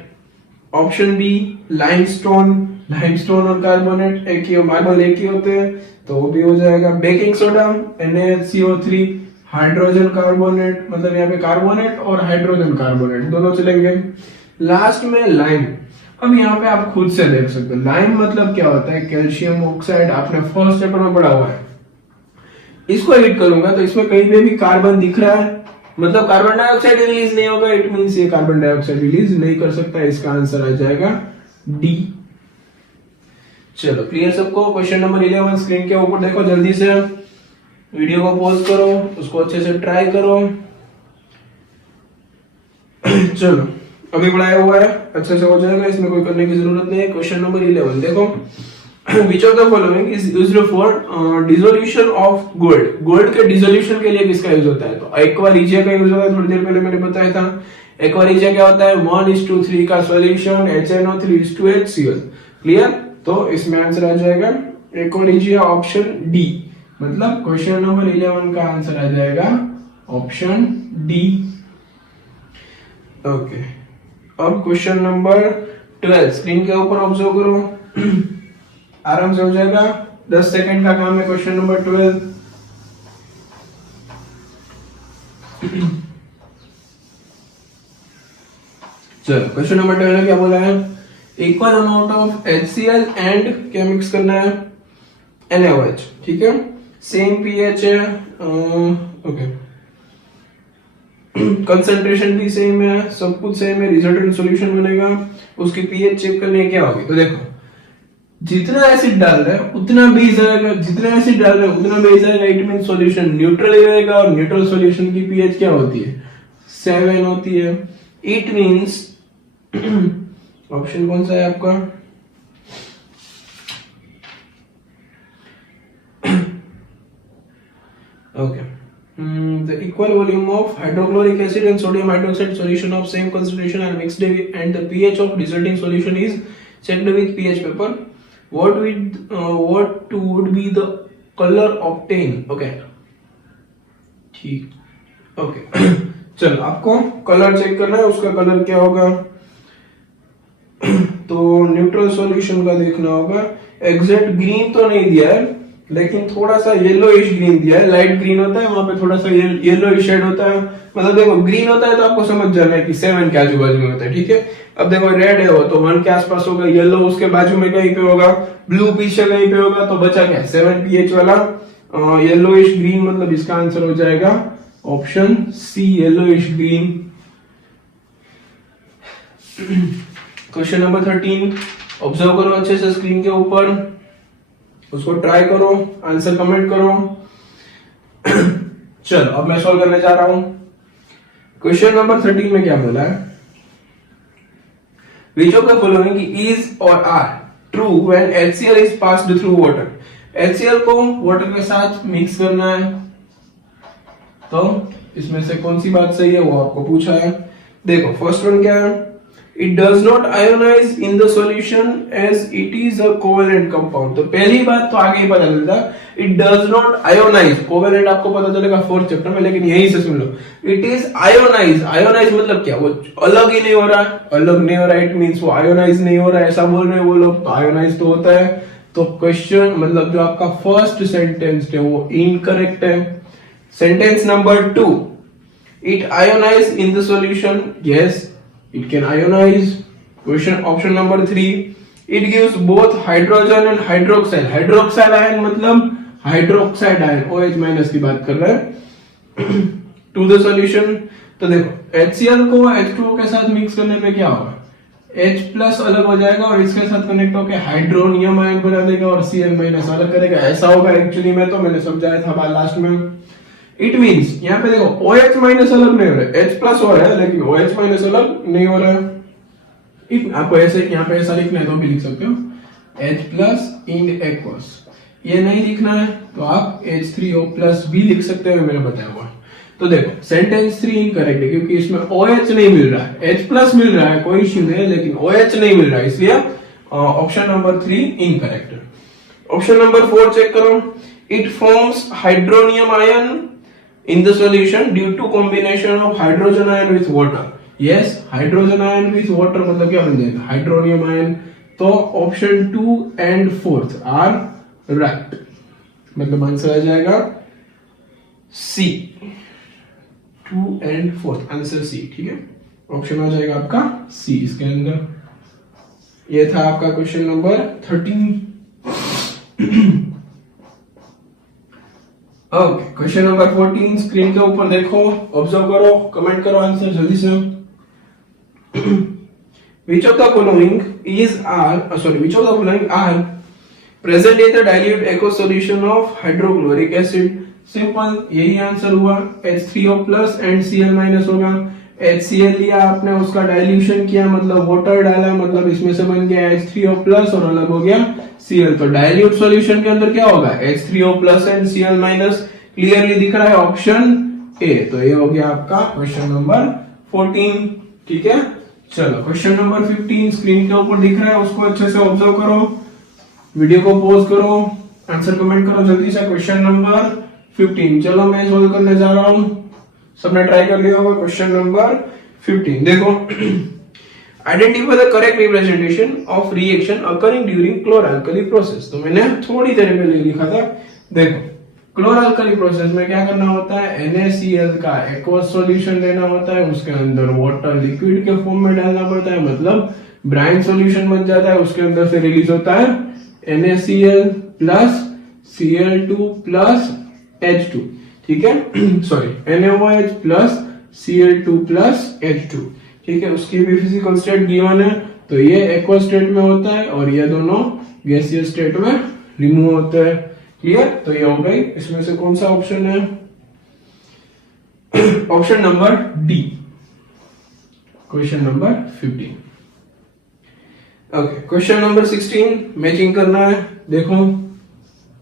Option B limestone. Limestone और कार्बोनेट एक ही, मार्बल एक ही होते हैं तो वो भी हो जाएगा। Baking soda NaCO3 hydrogen carbonate, मतलब यहाँ पे कार्बोनेट और हाइड्रोजन कार्बोनेट दोनों चलेंगे। लास्ट में लाइम। अब यहाँ पे आप खुद से देख सकते हो लाइम मतलब क्या होता है? कैल्शियम ऑक्साइड, आपने फर्स्ट चैप्टर में पढ़ा हुआ है। इसको एडिट करूंगा तो इसमें कहीं पे भी कार्बन दिख रहा है मतलब कार्बन डाइऑक्साइड रिलीज नहीं होगा, इट मींस ये कार्बन डाइऑक्साइड रिलीज नहीं कर सकता। इसका आंसर आ जाएगा डी। चलो क्लियर सबको? क्वेश्चन नंबर 11 स्क्रीन के ऊपर देखो, जल्दी से वीडियो को पॉज करो, उसको अच्छे से ट्राई करो। चलो अभी बढ़ाया हुआ है, अच्छे से हो जाएगा, इसमें कोई करने की जरूरत नहीं है। क्वेश्चन नंबर 11 देखो, which of the following is used for dissolution of gold? Gold के डिसोल्यूशन के लिए किसका यूज होता है? तो एक्वारिजिया का यूज होता है, थोड़ी देर पहले मैंने बताया था। एक्वारिजिया क्या होता है? 1:3 का सॉल्यूशन HNO3:HCl। क्लियर? तो इसमें आंसर आ जाएगा एक्वारिजिया, ऑप्शन डी। मतलब क्वेश्चन नंबर 11 का आंसर आ जाएगा ऑप्शन डी। ओके, अब क्वेश्चन नंबर 12 स्क्रीन के ऊपर ऑब्जर्व करो, आराम से हो जाएगा, 10 सेकंड का काम है। क्वेश्चन नंबर 12 चलो क्वेश्चन नंबर 12 में क्या बोला है? Equal amount of HCl and क्या मिक्स करना है? NaOH, ठीक है, सेम pH है, ओके, कंसंट्रेशन भी सेम है, सब कुछ सेम है, रिजल्टेंट सॉल्यूशन बनेगा। उसकी pH चेक करने क्या होगी? तो देखो जितना एसिड डाल रहे हैं उतना बेस आएगा, जितना एसिड डाल रहे हैं उतना बेस आएगा, इट मीन सॉल्यूशन न्यूट्रल रहेगा, और न्यूट्रल सॉल्यूशन की pH क्या होती है? 7 होती है। इट मीन्स ऑप्शन कौन सा है आपका? Okay. The equal volume of hydrochloric acid and sodium hydroxide solution of same concentration are mixed and the pH of resulting solution is checked with pH paper. What would be the color obtained? Okay. ठीक. Okay. चलो आपको colour check करना है, उसका colour क्या होगा? तो neutral solution का देखना होगा। एग्जैक्ट ग्रीन तो नहीं दिया है, लेकिन थोड़ा सा येलोइश ग्रीन दिया है। लाइट ग्रीन होता है, वहां पे थोड़ा सा येलोइश शेड होता है। मतलब देखो ग्रीन होता है तो आपको समझ जाना है कि 7 के आजू बाजू में होता है, ठीक है। अब देखो रेड है वो तो 1 के आसपास होगा, येलो उसके बाजू में कहीं पे होगा, ब्लू पीछे कहीं पे होगा, तो बचा क्या? 7 pH वाला येलोइश ग्रीन, मतलब इसका आंसर हो जाएगा option C, yellowish green. Question number 13 observe करो अच्छे से स्क्रीन के ऊपर, उसको ट्राई करो, आंसर कमेंट करो। चलो अब मैं सॉल्व करने जा रहा हूं। क्वेश्चन नंबर 13 में क्या बोला है? Which of the following is or are true when HCl is passed through water? HCl को वाटर के साथ मिक्स करना है, तो इसमें से कौन सी बात सही है वो आपको पूछा है। देखो फर्स्ट वन क्या है? It does not ionize in the solution as it is a covalent compound। तो पहली बात तो आगे ही पता चलता है, it does not ionize। covalent आपको पता चलेगा 4th चैप्टर में, लेकिन यहीं से सुन लो, it is ionize। ionize मतलब क्या? वो अलग ही नहीं हो रहा है, अलग नहीं हो रहा है, it means वो ionize नहीं हो रहा है, ऐसा बोल रहे हैं वो लोग। तो ionize तो होता है। तो क्वेश्चन मतलब जो आपका फर्स्ट सेंटेंस है वो इनकरेक्ट है। Sentence number 2, it ionize in the solution, yes it can ionize। Question option number 3, it gives both hydrogen and hydroxide। Hydroxide ion मतलब हाइड्रोक्साइड आयन, OH माइनस की बात कर रहे हैं, टू द सॉल्यूशन। तो देखो HCl को H2O के साथ मिक्स करने पे क्या होगा? H प्लस अलग हो जाएगा और इसके साथ कनेक्ट होकर हाइड्रोनियम आयन बना देगा और Cl माइनस अलग करेगा। ऐसा होगा एक्चुअली में, तो मैंने समझाया था लास्ट में। इट मींस यहाँ पे देखो OH माइनस अलग नहीं हो रहा है, H प्लस हो रहा है, लेकिन OH माइनस अलग नहीं हो रहा है। आपको ऐसे यहाँ पे ऐसा लिखना है तो भी लिख सकते हो, H प्लस इन एक्वस। ये नहीं लिखना है तो आप H3O प्लस भी लिख सकते हो, मैंने बताया हुआ। तो देखो सेंटेंस 3 इनकरेक्ट है क्योंकि इसमें OH नहीं मिल रहा है, H प्लस मिल रहा है, कोई इश्यू नहीं है, लेकिन OH नहीं मिल रहा है, इसलिए ऑप्शन नंबर 3 इनकरेक्ट है। ऑप्शन नंबर 4 चेक करो, it forms hydronium ion in the solution due to combination of hydrogen ion with water। yes hydrogen ion with water मतलब क्या बन जाएगा? Hydronium ion. तो ऑप्शन 2 and 4 आर राइट, मतलब answer आ जाएगा सी, 2 and 4 answer C, ठीक है। ऑप्शन आ जाएगा आपका सी इसके अंदर। ये था आपका question number 13। Okay question number 14 screen के ऊपर देखो, ऑब्जर्व करो, कमेंट करो आंसर जल्दी से। which of the following are present in the dilute aqueous solution of hydrochloric acid? Simple यही आंसर हुआ, H3O plus and Cl minus होगा। HCl लिया आपने, उसका डाइल्यूशन किया मतलब वाटर डाला, मतलब इसमें से बन गया H3O प्लस और अलग हो गया Cl। तो डाइल्यूट सॉल्यूशन के अंदर क्या होगा? H3O plus and Cl minus. Clearly दिख रहा है ऑप्शन ए। तो ये हो गया आपका क्वेश्चन नंबर 14, ठीक है। चलो क्वेश्चन नंबर 15 स्क्रीन के ऊपर दिख रहा है, उसको अच्छे से ऑब्जर्व करो, वीडियो को पॉज करो, आंसर कमेंट करो जल्दी से। क्वेश्चन नंबर 15 चलो मैं सॉल्व करने जा रहा हूं, सबने ट्राई कर लिया होगा। क्वेश्चन नंबर 15 देखो, identify the correct representation of reaction occurring during chlor-alkali process. तो मैंने थोड़ी देर पहले लिखा था, देखो क्लोर-अल्कली प्रोसेस में क्या करना होता है? NaCl का एक्वस सॉल्यूशन लेना होता है, उसके अंदर वाटर लिक्विड के फॉर्म में डालना पड़ता है, मतलब ब्राइन सॉल्यूशन बन जाता है, उसके अंदर से रिलीज होता है NaCl plus Cl2 plus H2, ठीक है, sorry NaOH plus Cl2 plus H2, ठीक है। उसकी भी फिजिकल स्टेट गिवन है, तो ये एक्वस स्टेट में होता है और ये दोनों गैसियस स्टेट में रिमूव होते हैं। क्लियर? तो ये हो गई। इसमें से कौन सा ऑप्शन है? Option number D, question number 15। Okay, question number 16 matching करना है। देखो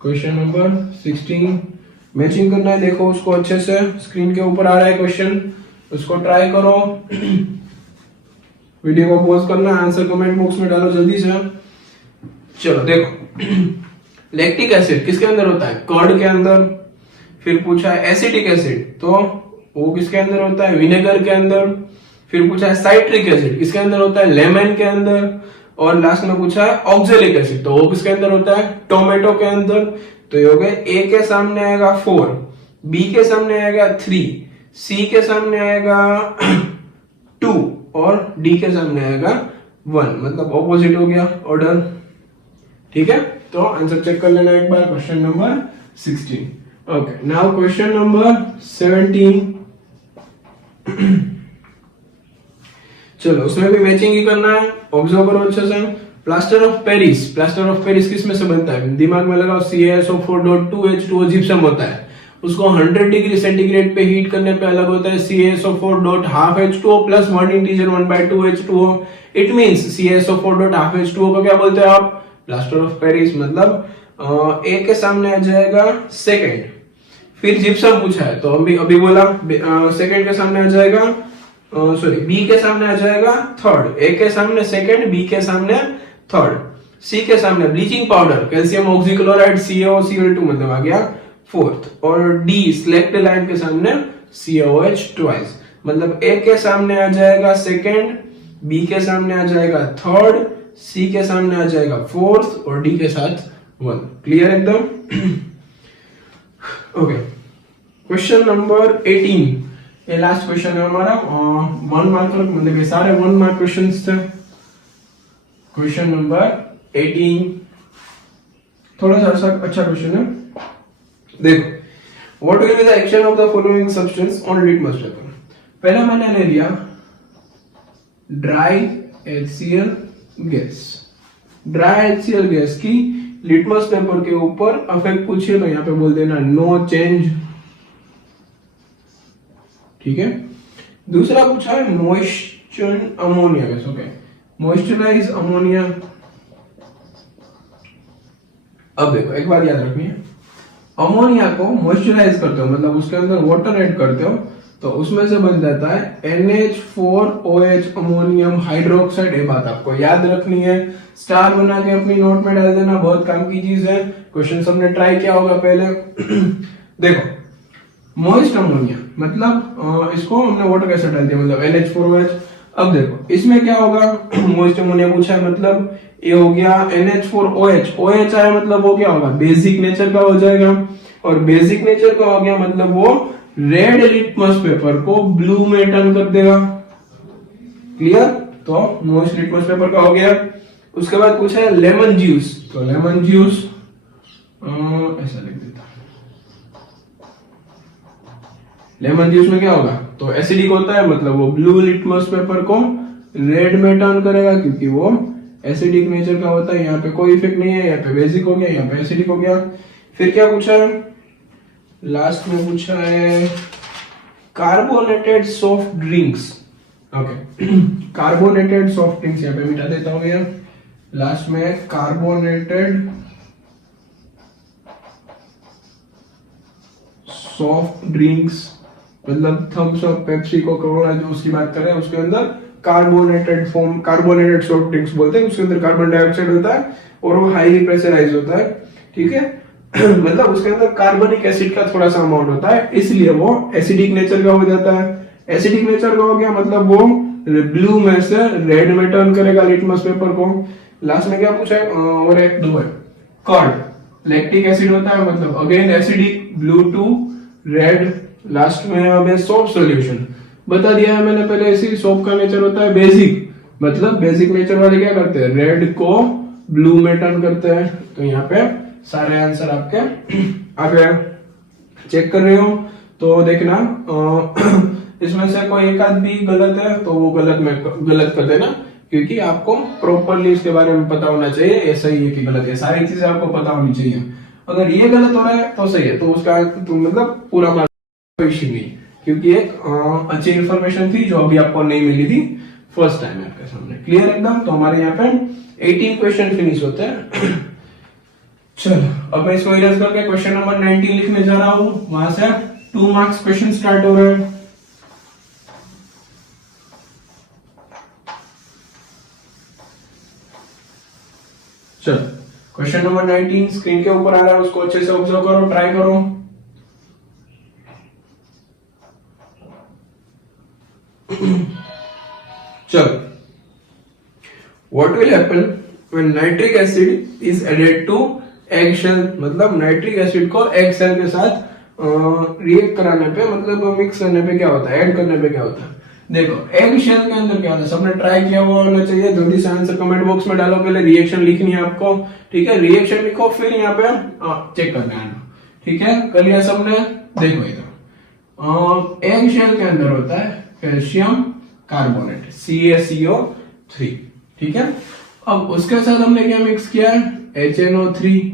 क्वेश्चन नंबर 16 मैचिंग करना है। देखो उसको अच्छे से, स्क्रीन के ऊपर आ रहा है क्वेश्चन, उसको ट्राई करो। वीडियो को पॉज करना, आंसर कमेंट बॉक्स में डालो जल्दी से। चलो देखो, लैक्टिक एसिड किसके अंदर होता है? कर्ड के अंदर। फिर पूछा है एसिटिक एसिड, तो वो किसके अंदर होता है? विनेगर के अंदर। फिर पूछा है साइट्रिक एसिड, किसके अंदर होता है? लेमन के अंदर। और लास्ट में पूछा है ऑक्जेलिक एसिड, तो वो किसके अंदर होता है? टोमेटो के अंदर। तो ये हो गए, ए के सामने आएगा 4, बी के सामने आएगा 3, सी के सामने आएगा 2 और डी के सामने आएगा 1, मतलब ऑपोजिट हो गया ऑर्डर। ठीक है, तो आंसर चेक कर लेना एक बार। Question number 16। Okay, now question number 17। चलो उसमें भी मैचिंग ही करना है, ऑब्जर्व करो अच्छे से। Plaster of Paris, plaster of Paris किस में से बनता है? दिमाग में लगाओ, CaSO4.2H2O जिप्सम होता है। उसको 100 डिग्री सेंटीग्रेड पे हीट करने पे अलग होता है CaSO4.12H2O plus 1 integer 1/2H2O। It means CaSO4.12H2O को क्या बोलते हैं आप? Plaster of Paris. मतलब ए के सामने आ जाएगा सेकेंड, फिर जिप्सम पूछा है तो अभी बोला सेकेंड के सामने आ जाएगा, सॉरी बी के सामने आ जाएगा थर्ड, ए के सामने सेकेंड, बी के सामने थर्ड, सी के सामने bleaching powder calcium oxychloride CaOCl2 मतलब आ गया फोर्थ, और डी स्लेक्ट लाइम के सामने CaOH ट्वाइस, मतलब ए के सामने आ जाएगा सेकेंड, बी के सामने आ जाएगा थर्ड, सी के सामने आ जाएगा फोर्थ और डी के साथ 1। क्लियर एकदम? ओके, क्वेश्चन नंबर 18, ये लास्ट क्वेश्चन है हमारा। 1 मार्क, मतलब ये सारे 1 मार्क क्वेश्चंस थे। क्वेश्चन नंबर 18 थोड़ा सा अच्छा क्वेश्चन है। देखो, what will be the action of the following substance on litmus paper? पहला मैंने ले लिया dry HCl gas. Dry HCl gas की लिटमस पेपर के ऊपर अफेक्ट पूछिए तो यहाँ पे बोल देना नो चेंज। ठीक है, दूसरा पूछा है moisture ammonia gas. Okay, moisturise ammonia. अब देखो एक बार याद रखनी है, अमोनिया को मॉइस्चराइज करते हो मतलब उसके अंदर वाटर ऐड करते हो तो उसमें से बन जाता है NH4OH अमोनियम हाइड्रोक्साइड। ये बात आपको याद रखनी है, स्टार बना के अपनी नोट में डाल देना, बहुत काम की चीज है। क्वेश्चन सबने ट्राई किया होगा पहले। देखो, मॉइस्ट अमोनिया मतलब इसको हमने वाटर कैसे डाल दिया, मतलब NH4OH। अब देखो इसमें क्या होगा, मॉइस्ट अमोनिया पूछा है मतलब ये हो गया NH4OH, OH आया मतलब वो क्या होगा, बेसिक नेचर का हो जाएगा, और बेसिक नेचर का हो गया मतलब वो रेड लिटमस पेपर को ब्लू में टर्न कर देगा। क्लियर? तो मॉइस्ट लिटमस पेपर का हो गया। उसके बाद पूछा है लेमन जूस, तो लेमन जूस ऐसा लिख देता, लेमन जूस में क्या होगा, तो एसिडिक होता है मतलब वो ब्लू लिटमस पेपर को रेड में टर्न करेगा क्योंकि वो एसिडिक नेचर का होता है। यहाँ पे कोई इफेक्ट नहीं है, यहाँ पे बेसिक हो गया, यहाँ पे एसिडिक हो गया। फिर क्या पूछा है लास्ट में, पूछा है carbonated soft drinks. Okay, carbonated soft drinks यहाँ पे मिटा देता हूँ यार, लास्ट में कार्बोनेटेड सॉफ्ट ड्रिंक्स मतलब थम्स अप, पेप्सी, कोका-कोला जो उसकी बात कर रहे हैं उसके अंदर carbonated form, carbonated soft drinks बोलते हैं, उसके अंदर कार्बन डाइऑक्साइड होता है और वो हाईली प्रेशराइज होता है। ठीक है, मतलब उसके अंदर कार्बनिक एसिड का थोड़ा सा अमाउंट होता है, इसलिए वो एसिडिक नेचर का हो जाता है। एसिडिक नेचर का हो गया मतलब वो ब्लू में से रेड में टर्न करेगा लिटमस पेपर को। लास्ट में क्या पूछा है, और एक दो है कर्ड, लैक्टिक एसिड होता है मतलब again acidic, blue to red. Last में हमें सोप सॉल्यूशन बता दिया है मैंने पहले, इसी सोप का नेचर होता है बेसिक, मतलब बेसिक नेचर वाले क्या करते हैं, रेड को ब्लू में टर्न करते हैं। तो यहाँ पे सारे आंसर आपके आ गए। चेक कर रहे हो तो देखना इसमें से कोई एक आध भी गलत है तो वो गलत कर देना, क्योंकि आपको प्रॉपरली इसके बारे में पता होना चाहिए, ऐसा ही है कि गलत है, सारी चीजें आपको पता होनी चाहिए। अगर ये गलत हो रहा है तो सही है, तो उसका तो मतलब पूरा इश्यू नहीं, क्योंकि एक अच्छी इंफॉर्मेशन थी जो अभी आपको नहीं मिली थी। फर्स्ट टाइम है आपके सामने। क्लियर एकदम? तो हमारे यहाँ पे 18 क्वेश्चन फिनिश होते हैं। चलो अब मैं इसको इरेज करके क्वेश्चन नंबर 19 लिखने जा रहा हूं। वहां से 2 मार्क्स क्वेश्चन स्टार्ट हो रहे हैं। चलो क्वेश्चन नंबर 19 स्क्रीन के ऊपर आ रहा है, उसको अच्छे से ऑब्जर्व करो, ट्राई करो। चलो, what will happen when nitric acid is added to egg shell? मतलब नाइट्रिक एसिड को एग शेल के साथ रिएक्ट कराने पे, मतलब मिक्स करने पे क्या होता है, ऐड करने पे क्या होता है। देखो एग शेल के अंदर क्या होता है, सबने ट्राई किया हुआ होना चाहिए। जल्दी से आंसर कमेंट बॉक्स में डालो, पहले रिएक्शन लिखनी है आपको, ठीक है। रिएक्शन लिखो, फिर यहाँ पे चेक करना है, ठीक है। कर लिया सबने? देखो इधर एग शेल के अंदर होता है कैल्शियम कार्बोनेट CaCO3, ठीक है। अब उसके साथ हमने क्या मिक्स किया है, HNO3।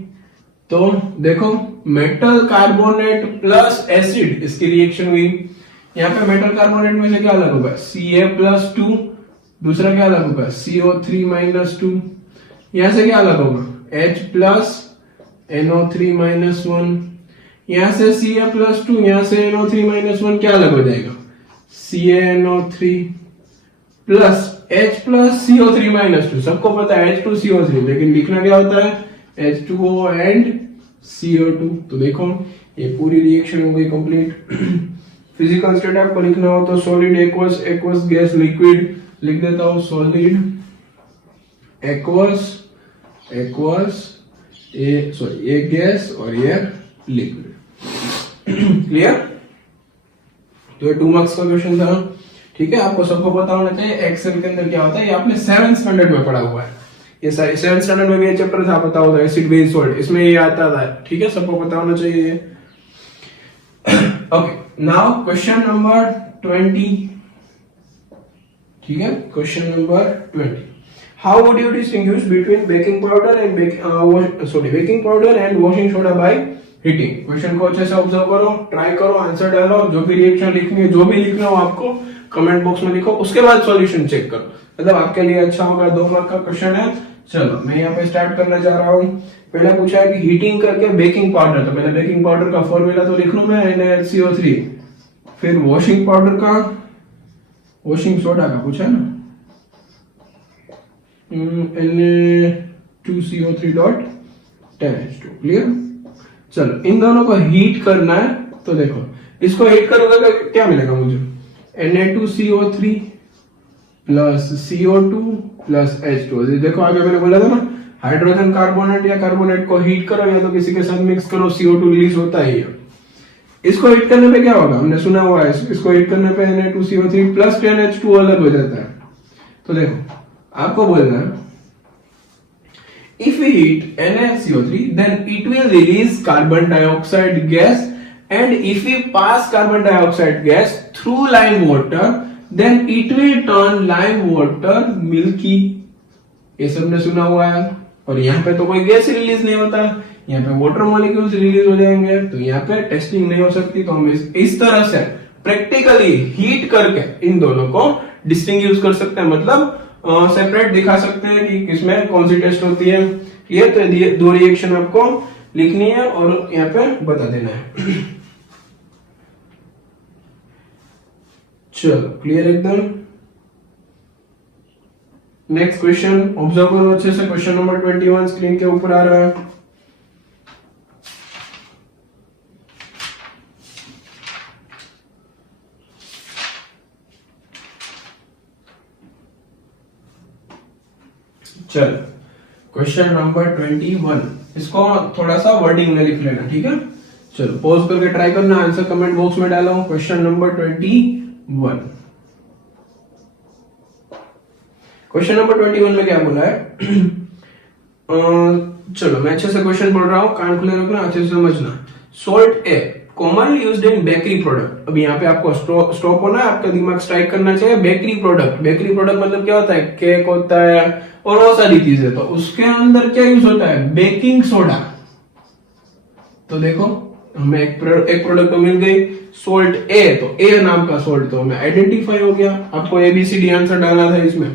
तो देखो मेटल कार्बोनेट प्लस एसिड, इसकी रिएक्शन हुई। यहाँ पे मेटल कार्बोनेट में से क्या अलग होगा, Ca+2, दूसरा क्या अलग होगा, CO3-2। यहां से क्या अलग होगा, H+NO3-1। यहां से Ca+2, यहां से NO3-1, क्या अलग हो जाएगा, CaNO3 प्लस H+CO3-2। सबको पता है H2CO3, लेकिन लिखना क्या होता है, H2O एंड CO2। तो देखो ये पूरी रिएक्शन हो गई कंप्लीट। फिजिकल स्टेट आपको लिखना हो तो solid, aqueous, aqueous gas, liquid लिख देता हूं। सॉलिड, एक्वस, एक्वस, ये गैस और ये लिक्विड। क्लियर? तो ये 2 मार्क्स का क्वेश्चन था, ठीक है। आपको सबको पता होना चाहिए एक्सेल के अंदर क्या होता है, ये आपने 7th स्टैंडर्ड में पढ़ा हुआ है। ये 7th स्टैंडर्ड में भी ये चैप्टर था, पता होता है, एसिड बेस सॉल्ट, इसमें ये आता था, ठीक है। सबको पता होना चाहिए। ओके, नाउ क्वेश्चन नंबर 20, ठीक है। Question number 20, how would you distinguish between baking powder and baking powder and washing soda by heating. Question को अच्छे से ऑब्जर्व करो, ट्राई करो, आंसर डालो। जो भी रिएक्शन लिखनी है, जो भी लिखना हो आपको कमेंट बॉक्स में लिखो, उसके बाद सॉल्यूशन चेक करो, मतलब आपके लिए अच्छा होगा। 2 मार्क का क्वेश्चन है। चलो मैं यहाँ पे स्टार्ट करना चाह रहा हूँ। पहले पूछा है कि हीटिंग करके बेकिंग पाउडर, तो पहले बेकिंग पाउडर का फॉर्मूला तो लिख लूं मैं, NaCO3। फिर वॉशिंग पाउडर का, वॉशिंग सोडा का पूछा है ना, Na2CO3.10H2। क्लियर? चलो इन दोनों को हीट करना है, तो देखो इसको हीट करोगे तो क्या मिलेगा मुझे, Na2CO3 plus CO2 plus H2। देखो आगे मैंने बोला था ना, हाइड्रोजन कार्बोनेट या कार्बोनेट को हीट करो या तो किसी के साथ मिक्स करो, CO2 रिलीज होता है। इसको हीट करने पे क्या होगा, हमने सुना हुआ है, इसको हीट करने पे Na2CO3 प्लस 10H2 अलग हो जाता है। तो देखो आपको बोलना है, if we heat NaCO3 then it will release carbon dioxide gas, and if we pass carbon dioxide gas through lime water then it will turn lime water milky। ये सबने सुना हुआ है। और यहाँ पे तो कोई गैस रिलीज नहीं होता, यहाँ पे वाटर मॉलिक्यूल्स रिलीज हो जाएंगे, तो यहाँ पे टेस्टिंग नहीं हो सकती। तो हम इस तरह से प्रैक्टिकली हीट करके इन दोनों को डिस्टिंग्विश कर सकते हैं, मतलब सेपरेट दिखा सकते हैं कि किसमें कौन सी टेस्ट होती है। क्लियर? तो ये 2 रिएक्शन आपको लिखनी है और यहाँ पे बता देना है। चलो क्लियर एकदम? नेक्स्ट क्वेश्चन ऑब्जर्व करो अच्छे से। क्वेश्चन नंबर 21 स्क्रीन के ऊपर आ रहा है। चलो क्वेश्चन नंबर 21, इसको थोड़ा सा वर्डिंग में लिख लेना, ठीक है। चलो पॉज करके ट्राई करना, आंसर कमेंट बॉक्स में डालो। क्वेश्चन नंबर 21, क्वेश्चन नंबर 21 में क्या बोला है। चलो मैं अच्छे से क्वेश्चन पढ़ रहा हूँ, कान खुले रखना, अच्छे से समझना। Salt A commonly used in bakery product. अब यहाँ पे आपको स्टॉप होना है, आपका दिमाग स्ट्राइक करना चाहिए। बेकरी प्रोडक्ट, बेकरी प्रोडक्ट मतलब क्या होता है, केक होता है और बहुत सारी चीजें। तो उसके अंदर क्या यूज होता है, बेकिंग सोडा। तो देखो हमें एक प्रोडक्ट तो मिल गई सोल्ट ए, तो ए नाम का सोल्ट तो हमें आइडेंटिफाई हो गया। आपको एबीसीडी आंसर डालना था इसमें।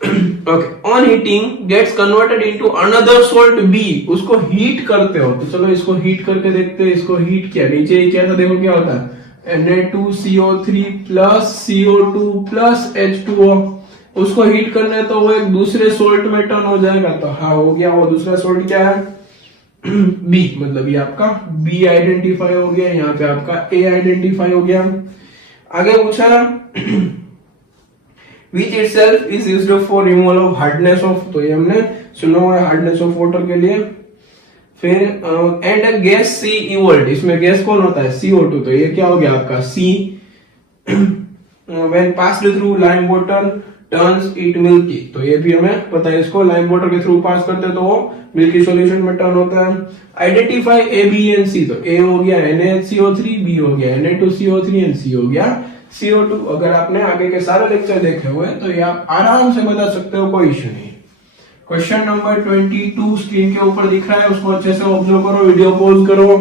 Okay, on heating gets converted into another salt B, उसको हीट करते हो तो चलो इसको हीट करके देखते हैं। इसको हीट किया, नीचे ही किया था, देखो क्या होता है Na2CO3 plus CO2 plus H2O। उसको हीट करना है तो वो एक दूसरे सोल्ट में टर्न हो जाएगा, तो हाँ हो गया। वो दूसरा सोल्ट क्या है? बी, मतलब ये आपका बी आइडेंटिफाई हो गया, यहाँ पे आपका ए आइडेंटिफाई हो गया। आगे पूछा which itself is used for removal of hardness of, तो ये हमने सुना हुआ है हार्डनेस ऑफ वाटर के लिए। फिर एंड अ गैस सी इवोल्ट, इसमें गैस कौन होता है? CO2, तो ये क्या हो गया आपका C. When passed through lime water turns it milky, तो ये भी हमें पता है, इसको लाइम वाटर के थ्रू पास करते तो वो मिल्की सॉल्यूशन में टर्न होता है। Identify A B and C, तो ए हो गया NaCO3, बी हो गया Na2CO3 एंड सी हो गया CO2। अगर आपने आगे के सारे लेक्चर देखे हुए तो ये आप आराम से बता सकते हो, कोई इश्यू नहीं। क्वेश्चन नंबर 22 स्क्रीन के ऊपर दिख रहा है, उसको अच्छे से ऑब्जर्व करो, वीडियो पॉज करो,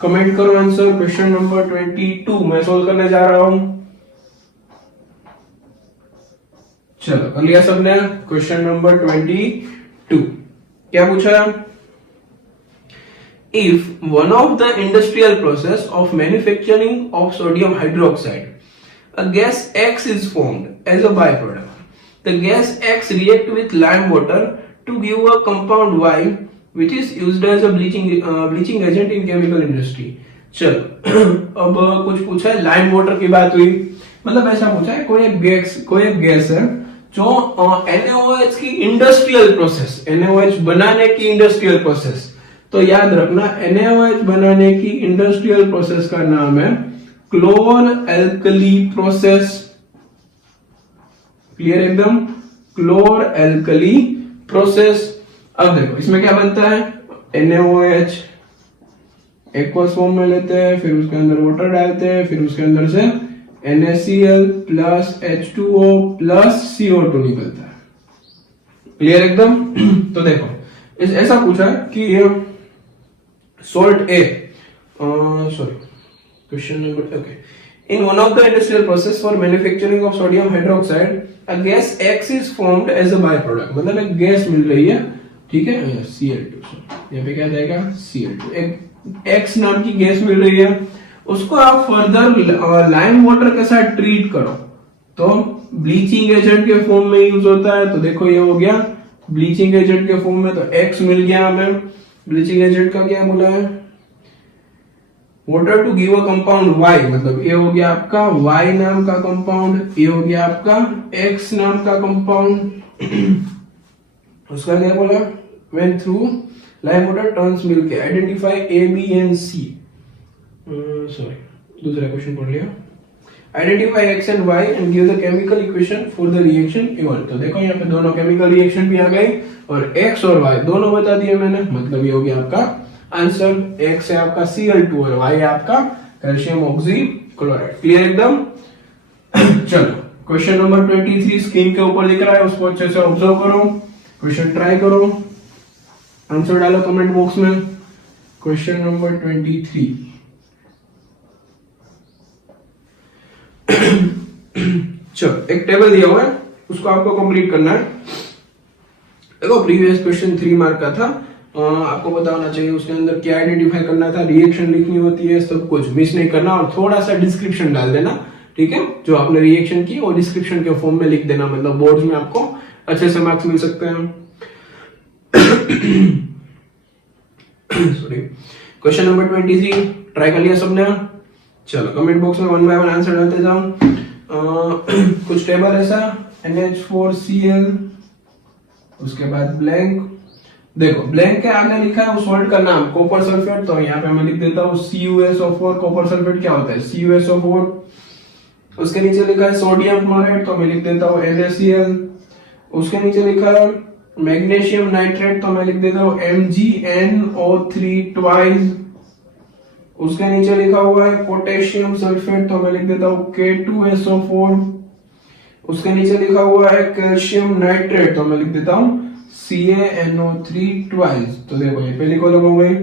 कमेंट करो आंसर। क्वेश्चन नंबर 22 मैं सोल्व करने जा रहा हूं। चलो कर लिया सबने? क्वेश्चन नंबर 22 क्या पूछा? If one of the industrial process of manufacturing of sodium hydroxide, a gas X is formed as a byproduct. The gas X react with lime water to give a compound Y, which is used as a bleaching agent in chemical industry. चलो अब कुछ पूछा है, lime water की बात हुई, मतलब ऐसा पूछा है कोई एक गैस है जो NaOH की इंडस्ट्रियल प्रोसेस, NaOH बनाने की इंडस्ट्रियल प्रोसेस, तो याद रखना NaOH बनाने की इंडस्ट्रियल प्रोसेस का नाम है क्लोर एल्कली प्रोसेस। क्लियर एकदम? क्लोर एल्कली प्रोसेस। अब देखो इसमें क्या बनता है, NaOH एक्वस फॉर्म में लेते हैं, फिर उसके अंदर वाटर डालते हैं, फिर उसके अंदर से NaCl plus H2O plus CO2 निकलता है। क्लियर एकदम? तो देखो ऐसा पूछा कि salt A, sorry question number, okay, in one of the industrial process for manufacturing of sodium hydroxide a gas X is formed as a byproduct, मतलब एक गैस मिल रही है, ठीक है, Cl2, यहाँ पे क्या जाएगा Cl2, एक X नाम की गैस मिल रही है, उसको आप फर्दर लाइम वाटर के साथ ट्रीट करो तो ब्लीचिंग एजेंट के फॉर्म में यूज होता है। तो देखो ये हो गया ब्लीचिंग एजेंट के फॉर्म में, तो X मिल गया हमें। ब्लीचिंग एजेंट का क्या बोला है? Water to give a compound Y, मतलब ये हो गया आपका Y नाम का कंपाउंड, ये हो गया आपका X नाम का कंपाउंड। उसका क्या बोला? When through lime water turns milk, identify A B and C, sorry दूसरा क्वेश्चन पढ़ लिया। Identify X and Y and give the chemical equation for the reaction evolved, तो देखो यहाँ पे दोनों केमिकल रिएक्शन भी आ गई और X और Y दोनों बता दिए मैंने, मतलब ये हो गया आपका आंसर। X है आपका Cl2 और Y है आपका कैल्शियम ऑक्सीक्लोराइड। क्लियर एकदम? चलो क्वेश्चन नंबर 23 स्क्रीन के ऊपर दिख रहा है, उसको अच्छे से ऑब्जर्व करो, क्वेश्चन ट्राई करो, आंसर डालो कमेंट बॉक्स में। क्वेश्चन नंबर 23, चलो एक टेबल दिया हुआ है, उसको आपको कंप्लीट करना है। देखो प्रीवियस क्वेश्चन 3 मार्क का था, आपको पता होना चाहिए उसके अंदर क्या आइडेंटिफाई करना था, रिएक्शन लिखनी होती है, सब कुछ मिस नहीं करना और थोड़ा सा डिस्क्रिप्शन डाल देना, ठीक है? जो आपने रिएक्शन की वो डिस्क्रिप्शन के फॉर्म में लिख देना, मतलब बोर्ड में आपको अच्छे से मार्क्स मिल सकते हैं। सॉरी, क्वेश्चन नंबर 23 ट्राई कर लिया सबने? चलो कमेंट बॉक्स में 1 बाय 1 आंसर डालते जाओ। कुछ टेबल ऐसा NH4Cl, उसके बाद ब्लैंक, देखो ब्लैंक के आगे लिखा है उस सॉल्ट का नाम कॉपर सल्फेट, तो यहाँ पे मैं लिख देता हूँ CuSO4। कॉपर सल्फेट क्या होता है? CuSO4। उसके नीचे लिखा है सोडियम क्लोराइड, तो मैं लिख देता हूँ NaCl। उसके नीचे लिखा है मैग्नीशियम नाइट्रेट, तो मैं लिख देता हूँ MgNO3 ट्वाइस। उसके नीचे लिखा हुआ है पोटेशियम सल्फेट, तो मैं लिख देता हूँ K2SO4। उसके नीचे लिखा हुआ है कैल्शियम नाइट्रेट, तो मैं लिख देता हूँ CaNO3 ट्वाइस। तो देखो ये पहली कॉलम हो गई।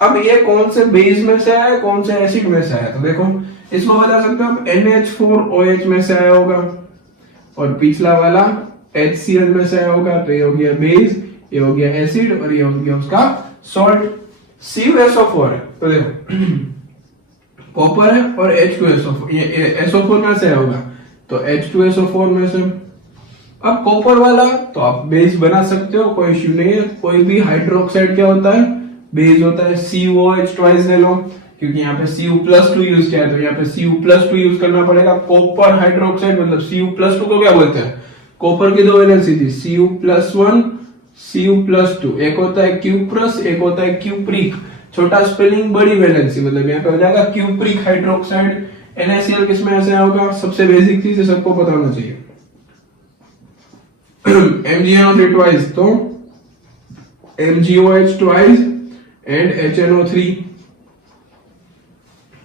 अब ये कौन से बेस में से है, कौन से एसिड में से है, तो देखो इसको बता सकते हो आप NH4OH में से आया होगा और पिछला वाला HCl में से आया होगा, तो ये हो गया बेस, ये हो गया एसिड और ये हो गया उसका सॉल्ट। CuSO4 है तो देखो कॉपर है और H2SO4, ये SO4 में से आया होगा तो H2SO4 में से। अब कॉपर वाला तो आप बेस बना सकते हो, कोई इश्यू नहीं है। कोई भी हाइड्रोक्साइड क्या होता है, बेस होता है। COH ट्वाइस ले लो, क्योंकि यहाँ पे Cu+2 यूज किया है तो यहाँ पे Cu+2 यूज करना पड़ेगा। कॉपर हाइड्रोक्साइड मतलब Cu+2 को क्या बोलते हैं, कॉपर की दो वैलेंसी थी Cu+1 Cu+2, एक होता है Q+, एक होता है Cupric, छोटा स्पेलिंग बड़ी वैलेंसी, मतलब यहाँ पे हो जाएगा Cupric हाइड्रोक्साइड। NaCl किसमें ऐसे होगा, सबसे बेसिक चीज सबको पता होना चाहिए। MgNO3 ट्वाइस तो MgOH twice and HNO3।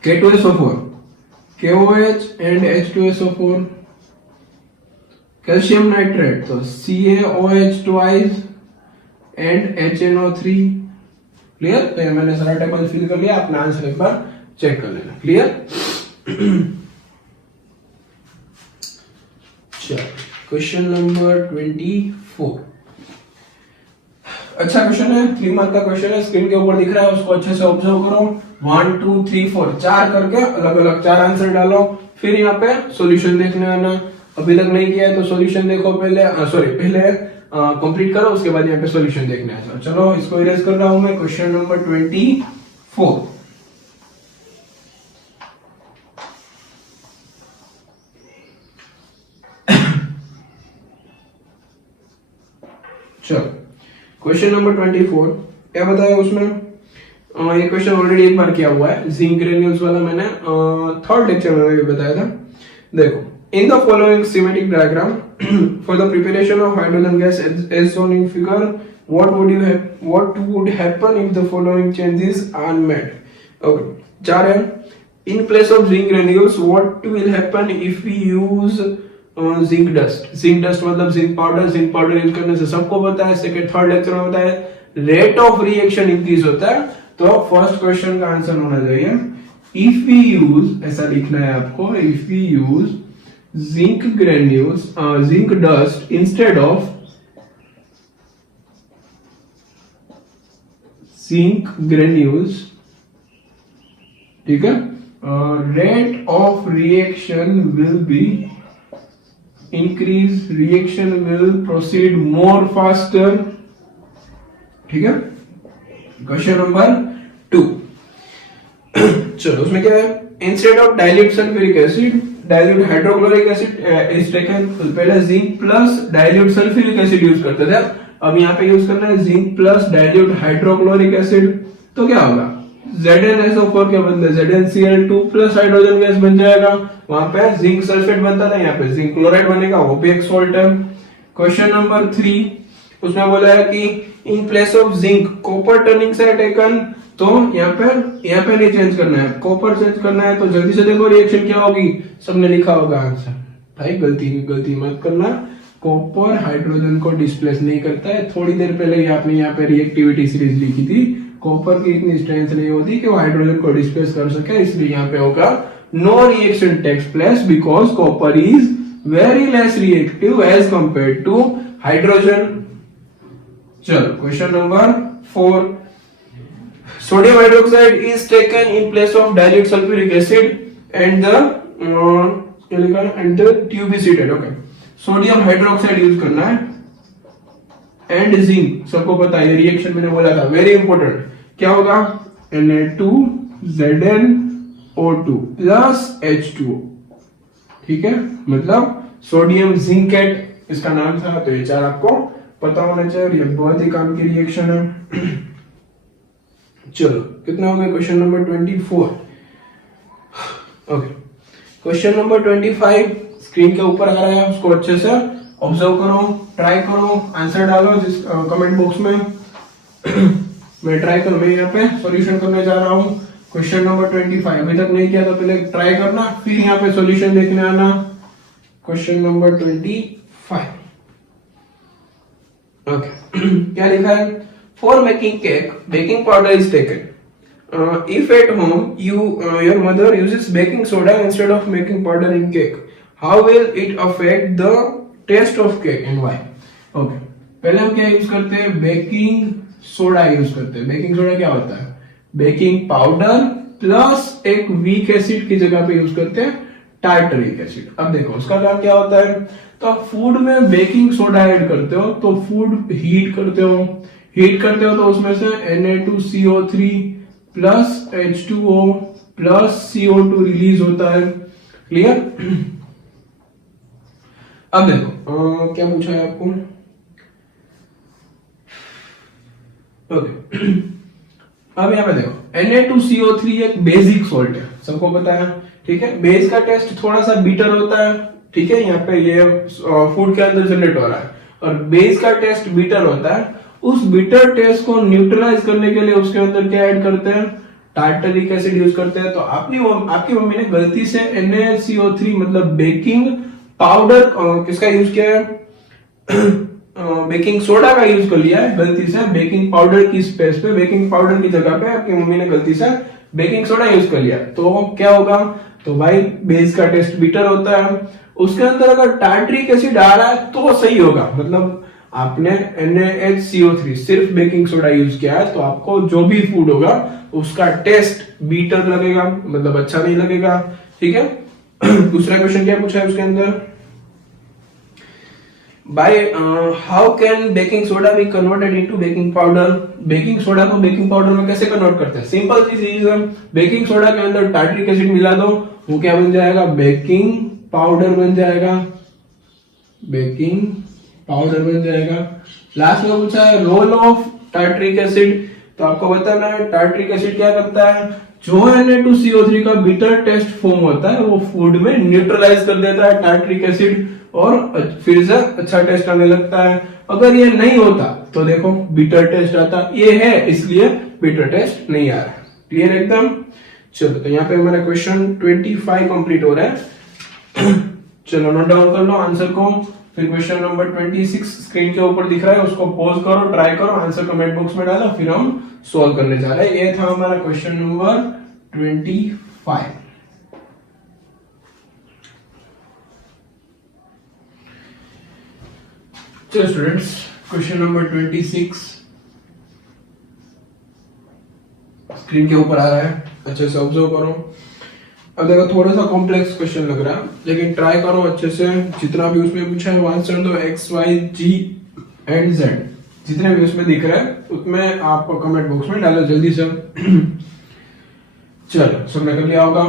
K2SO4 KOH and H2SO4। Calcium nitrate तो CaOH twice and HNO3। Clear, तो ये मैंने सारा टेबल फिल कर लिया, अपना आंसर एक बार चेक कर लेना। क्लियर। चलो क्वेश्चन नंबर 24। अच्छा क्वेश्चन है, 3 मार्क का क्वेश्चन है, स्क्रीन के ऊपर दिख रहा है, उसको अच्छे से ऑब्जर्व करो। 1 2 3 4 4 करके अलग अलग 4 आंसर डालो, फिर यहाँ पे सॉल्यूशन देखने आना। अभी तक नहीं किया है तो सॉल्यूशन देखो पहले, पहले कंप्लीट करो, उसके बाद यहाँ पे सॉल्यूशन देखने आ जाओ। चलो इसको इरेज कर रहा हूं मैं। Question number 24। चलो क्वेश्चन नंबर 24 क्या बताया उसमें, ये क्वेश्चन ऑलरेडी एक बार किया हुआ है, जिंक ग्रेन्यूल्स वाला मैंने थर्ड लेक्चर में भी बताया था। देखो, in the following schematic diagram for the preparation of hydrogen gas as shown in figure, what would happen if the following changes are made? Okay, 4 है। In place of zinc granules, what will happen if we use zinc dust. Zinc dust मतलब zinc powder. Zinc powder use करने से सबको पता है, second third lecture में बताया, rate of reaction increase होता है। तो फर्स्ट क्वेश्चन का आंसर होना चाहिए इफ वी यूज, ऐसा लिखना है आपको, if we use zinc granules, zinc dust instead of zinc granules, ठीक है, rate of reaction will be increase, reaction will proceed more faster, ठीक है। Question number 2। चलो उसमें क्या है, instead of dilute sulphuric acid dilute hydrochloric acid is taken. पहले zinc plus dilute sulphuric acid use करते थे, अब यहाँ पे यूज करना है zinc plus dilute hydrochloric acid. तो क्या होगा, ZnSO4 क्या बनता है, ZnCl2 प्लस हाइड्रोजन गैस बन जाएगा। वहां पे जिंक सल्फेट बनता था, यहाँ पे जिंक क्लोराइड बनेगा, वो भी एक सॉल्ट है। क्वेश्चन नंबर 3, उसमें बोला है कि इन place of zinc copper turning से टेकन। तो यहाँ पे नहीं चेंज करना है, कॉपर चेंज करना है। तो जल्दी से देखो रिएक्शन क्या होगी, सबने लिखा होगा आंसर। भाई गलती मत करना, कॉपर हाइड्रोजन को डिस्प्लेस नहीं करता है। थोड़ी देर पहले ही आपने यहाँ पे रिएक्टिविटी सीरीज लिखी थी, कॉपर की इतनी स्ट्रेंथ नहीं होती कि वो हाइड्रोजन को डिस्प्लेस कर सके, इसलिए यहाँ पे होगा no reaction takes place because copper is very less reactive as compare to hydrogen. चलो question number 4, sodium hydroxide is taken in place of dilute sulphuric acid and the ट्यूबिसिटेट। ओके, सोडियम हाइड्रोक्साइड यूज करना है and zinc, सबको पता है, reaction मैंने बोला था वेरी इंपॉर्टेंट। क्या होगा, Na2ZnO2 प्लस H2O, ठीक है, मतलब सोडियम जिंकेट इसका नाम था। तो ये 4 आपको पता होना चाहिए और ये बहुत ही काम की रिएक्शन है। चलो कितना हो गया, question number 24। Okay, question number 25 screen के ऊपर आ रहा है, उसको अच्छे से ऑब्जर्व करो, ट्राई करो, आंसर डालो जिस कमेंट बॉक्स में। मैं ट्राई करूं, मैं यहाँ पे सॉल्यूशन करने जा रहा हूँ। क्वेश्चन नंबर 25 अभी तक नहीं किया तो पहले ट्राई करना, फिर यहाँ पे सॉल्यूशन देखने आना। Question number 25। ओके, क्या लिखा है, for making cake baking powder is taken. if at home your mother uses baking soda instead of making powder in cake, how will it affect the taste of cake and why? Okay, पहले हम क्या use करते हैं, baking soda use करते हैं. Baking soda क्या होता है, बेकिंग पाउडर प्लस एक वीक एसिड की जगह पे यूज करते हैं टार्टरिक एसिड. अब देखो उसका काम क्या होता है, तो आप फूड में बेकिंग सोडा ऐड करते हो तो फूड हीट करते हो तो उसमें से Na2CO3 plus H2O plus CO2 release होता है. क्लियर? अब देखो क्या पूछा है आपको. ओके अब यहाँ पे देखो Na2CO3 एक बेसिक सॉल्ट है, सबको पता है. ठीक है, बेस का टेस्ट थोड़ा सा बीटर होता है. ठीक है, यहाँ पे ये फूड के अंदर जनरेट हो रहा है और बेस का टेस्ट बीटर होता है. उस बिटर टेस्ट को न्यूट्रलाइज करने के लिए उसके अंदर क्या ऐड करते हैं, टार्टरिक एसिड यूज करते हैं. तो आपकी मम्मी ने गलती से NaCO3 मतलब बेकिंग पाउडर किसका यूज किया है, बेकिंग सोडा का यूज कर लिया है गलती से. बेकिंग पाउडर की स्पेस पे, बेकिंग पाउडर की जगह पे आपकी मम्मी ने गलती से बेकिंग सोडा यूज कर लिया. तो क्या होगा, तो भाई बेस का टेस्ट बिटर होता है. उसके अंदर अगर टार्टरिक एसिड आ रहा है तो सही होगा, मतलब आपने NaHCO3 सिर्फ बेकिंग सोडा यूज किया है तो आपको जो भी फूड होगा उसका टेस्ट बीटर लगेगा, मतलब अच्छा नहीं लगेगा. ठीक है. दूसरा क्वेश्चन क्या पूछा है उसके अंदर, by how can baking soda be converted into baking powder. Baking soda को बेकिंग पाउडर में कैसे कन्वर्ट करते हैं, सिंपल चीज है, बेकिंग सोडा के अंदर टार्टरिक एसिड मिला दो, वो क्या बन जाएगा, बेकिंग पाउडर बन जाएगा. बेकिंग पाउडर बन जाएगा. लास्ट में पूछा है रोल ऑफ टार्टरिक एसिड, तो आपको बताना है टार्टरिक एसिड क्या करता है, जो Na2CO3 का बिटर टेस्ट फॉर्म होता है वो फूड में न्यूट्रलाइज कर देता है टार्टरिक एसिड और फिर से अच्छा टेस्ट आने लगता है. अगर ये नहीं होता तो देखो बिटर टेस्ट आता, ये है इसलिए बिटर टेस्ट नहीं आ रहा. क्लियर एकदम. चलो तो यहाँ पे हमारा क्वेश्चन 25 कंप्लीट हो रहा है. चलो नोट डाउन कर लो आंसर को. फिर क्वेश्चन नंबर 26 स्क्रीन के ऊपर दिख रहा है, उसको पॉज करो, ट्राई करो, आंसर कमेंट बॉक्स में डालो, फिर हम सॉल्व करने जा रहे हैं. ये था हमारा क्वेश्चन नंबर 25. चलो स्टूडेंट्स, क्वेश्चन नंबर 26 स्क्रीन के ऊपर आ रहा है, अच्छे से ऑब्जर्व करो. अब देखो थोड़ा सा कॉम्प्लेक्स क्वेश्चन लग रहा है, लेकिन ट्राई करो अच्छे से. जितना भी उसमें पूछा है वो आंसर दो. X, Y, G and Z जितने भी उसमें दिख रहा है उसमें आप कमेंट बॉक्स में डालो जल्दी से. चलो सबने कर लिया होगा,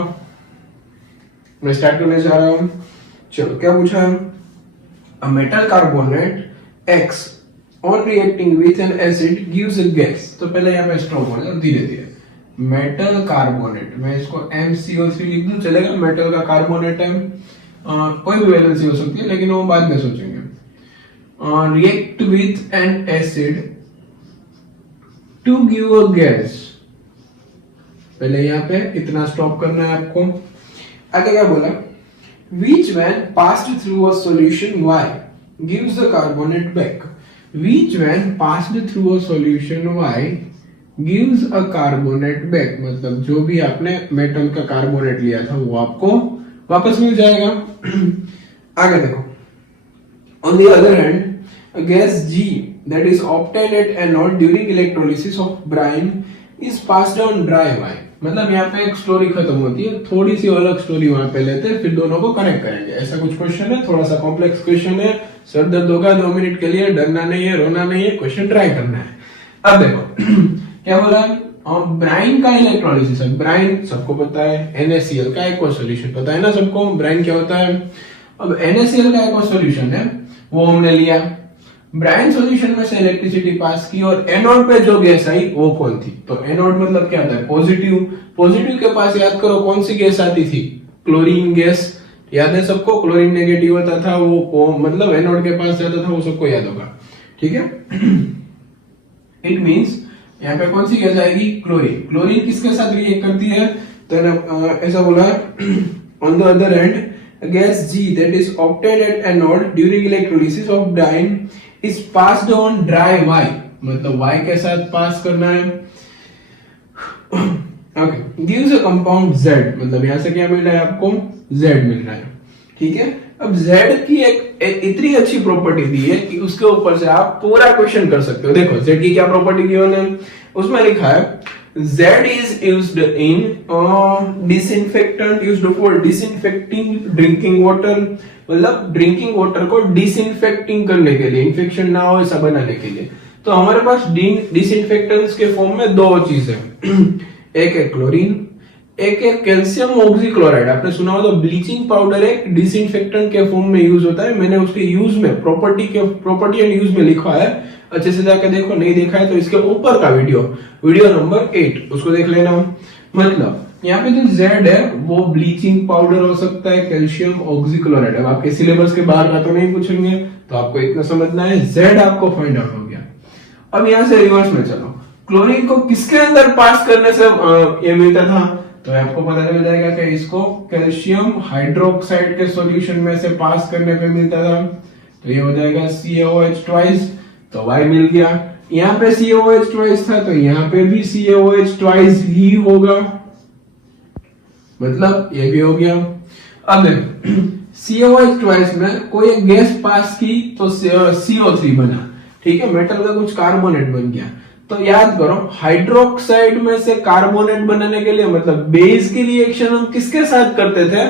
मैं स्टार्ट करने जा रहा हूं. चलो क्या पूछा है, a metal carbonate X on reacting with an acid gives a gas. तो पहले यहाँ पे स्टॉप हो जाए धीरे धीरे. मेटल कार्बोनेट, मैं इसको MCO3 लिख दूं चलेगा, मेटल का कार्बोनेट है. कोई भी वैलेंसी हो सकती है लेकिन वो बाद में सोचेंगे. React with an acid to give a gas. पहले यहाँ पे इतना स्टॉप करना है आपको. आगे क्या बोला, which when passed through a solution Y gives the carbonate back. Which when passed through a solution Y gives a carbonate back, मतलब जो भी आपने मेटल का कार्बोनेट लिया था वो आपको वापस मिल जाएगा. आगे देखो, on the other hand, a gas G that is obtained at anode during electrolysis of brine is passed on dry Y. मतलब यहाँ पे एक स्टोरी खत्म होती है, थोड़ी सी अलग स्टोरी वहां पे लेते हैं, फिर दोनों को कनेक्ट करेंगे. ऐसा कुछ क्वेश्चन है, थोड़ा सा कॉम्प्लेक्स क्वेश्चन है, सर दर्द होगा 2 मिनट के लिए, डरना नहीं है, रोना नहीं है, क्वेश्चन ट्राई करना है. अब देखो क्या बोला, ब्राइन का इलेक्ट्रोलिसिस है. ब्राइन सबको पता है, NaCl का एक्वा सॉल्यूशन पता है ना सबको, ब्राइन क्या होता है. अब NaCl का एक्वा सॉल्यूशन है वो हमने लिया, ब्राइन सॉल्यूशन में से इलेक्ट्रिसिटी पास की और एनोड पे जो गैस आई वो कौन थी. तो एनोड मतलब क्या होता है, पॉजिटिव. पॉजिटिव के पास याद करो कौन सी गैस आती थी, क्लोरीन गैस. याद है सबको, क्लोरीन नेगेटिव होता था वो मतलब एनोड के पास जाता था, वो सबको याद होगा. ठीक है. इट मींस यहाँ पे कौन सी गैस आएगी, क्लोरीन. क्लोरीन किसके साथ रिएक्ट करती है, तो ऐसा बोला, on the other hand gas G that is obtained at anode during electrolysis of brine is passed on dry Y. मतलब Y के साथ पास करना है. Okay, gives a compound Z, मतलब यहाँ से क्या मिल रहा है आपको, Z मिल रहा है, ठीक है। अब Z की एक इतनी अच्छी प्रॉपर्टी दी है कि उसके ऊपर से आप पूरा क्वेश्चन कर सकते हो। देखो Z की क्या प्रॉपर्टी दी उन्होंने, उसमें लिखा है Z is used in disinfectant used for disinfecting drinking water, मतलब ड्रिंकिंग वाटर को डिसइंफेक्टिंग करने के लिए, इन्फेक्शन ना हो ऐसा बनाने के लिए। तो हमारे पास डिसइंफेक्टेंट्स के फॉर्म में दो चीजें एक है क्लोरीन, एक है कैल्शियम ऑक्सीक्लोराइड। आपने सुना होगा ब्लीचिंग पाउडर एक डिसइंफेक्टेंट के फॉर्म में यूज होता है। मैंने उसके यूज में प्रॉपर्टी एंड यूज में लिखा है, अच्छे से जाके देखो, नहीं देखा है तो इसके ऊपर का वीडियो नंबर 8 उसको देख लेना। मतलब यहाँ पे जो Z है वो ब्लीचिंग पाउडर हो सकता है, कैल्शियम ऑक्सीक्लोराइड। अब आपके सिलेबस के बाहर का तो नहीं पूछेंगे, तो आपको इतना समझना है, Z आपको फाइंड आउट हो गया। अब यहाँ से रिवर्स में चलो, क्लोरीन को किसके अंदर पास करने से ये मिलता था, तो आपको पता चल जाएगा कि इसको कैल्शियम हाइड्रोक्साइड के सॉल्यूशन में से पास करने पे मिलता था। तो ये हो जाएगा CaOH ट्वाइस, तो Y मिल गया। यहाँ पे CaOH ट्वाइस था तो यहाँ पे भी CaOH ट्वाइस ही होगा, मतलब ये भी हो गया। अब CaOH ट्वाइस में कोई एक गैस पास की तो CO3 बना, ठीक है, मेटल का कुछ कार्बोनेट बन गया। तो याद करो, हाइड्रोक्साइड में से कार्बोनेट बनाने के लिए, मतलब बेस की रिएक्शन हम किसके साथ करते थे,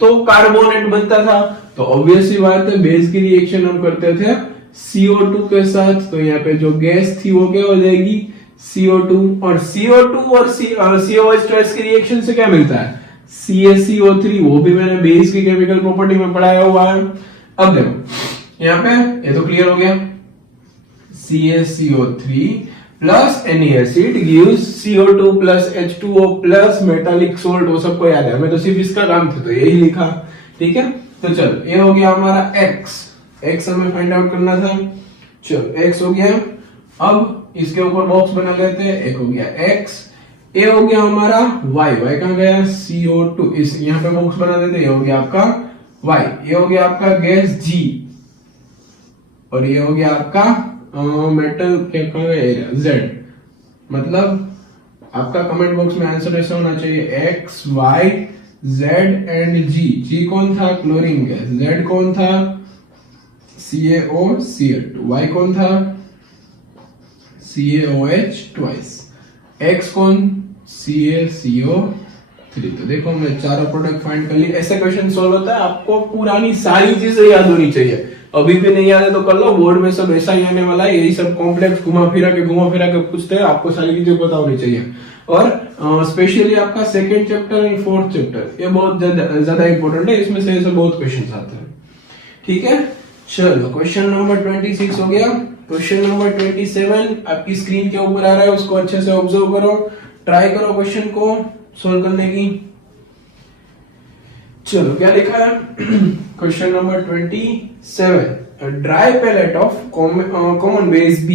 तो कार्बोनेट बनता था। तो ऑब्वियसली बात है, बेस की रिएक्शन हम करते थे CO2 के साथ। तो यहाँ पे जो गैस थी वो क्या हो जाएगी, CO2, और CO2 और CaOH ट्वाइस की रिएक्शन से क्या मिलता है, CaCO3। वो भी मैंने बेस की केमिकल प्रॉपर्टी में पढ़ाया हुआ है। अब देखो यहाँ पे ये तो क्लियर हो गया, CaCO3 plus any acid gives CO2 plus H2O plus metallic salt. वो सबको याद है, हमें तो सिर्फ इसका काम था तो यही लिखा, ठीक है। तो चलो ये हो गया हमारा x हमें फाइंड आउट करना था। चलो x हो गया, अब इसके ऊपर बॉक्स बना लेते हैं। एक हो गया x, ये हो गया हमारा y कहाँ गया, CO2, इस यहाँ पे बॉक्स बना देते हैं। ये हो गया आपका y, ये हो गया आपका गैस G, और ये हो गया आपका मेटल क्या कहा गया, Z। मतलब आपका कमेंट बॉक्स में आंसर ऐसा होना चाहिए x, y, z and G कौन था, क्लोरीन गैस, Z कौन था, CaOCl2, y कौन था, CaOH ट्वाइस, x कौन, CaCO3। तो देखो हमने चारों प्रोडक्ट फाइंड कर लिए। ऐसे क्वेश्चन सॉल्व होता है, आपको पुरानी सारी चीजें याद होनी चाहिए। अभी भी नहीं याद है तो कर लो, बोर्ड में सब ऐसा ही आने वाला है, यही सब कॉम्प्लेक्स घुमा फिरा के पूछते हैं, आपको सारी चीजें पता होनी चाहिए। और स्पेशली आपका second chapter and fourth chapter, ये बहुत ज्यादा इंपॉर्टेंट है, इसमें से ऐसे बहुत क्वेश्चन आते हैं, ठीक है। चलो क्वेश्चन नंबर 26 हो गया। क्वेश्चन नंबर 27 आपकी स्क्रीन के ऊपर आ रहा है, उसको अच्छे से ऑब्जर्व करो, ट्राई करो क्वेश्चन को सोल्व करने की। चलो क्या लिखा है, question number 27, dry pellet of common base B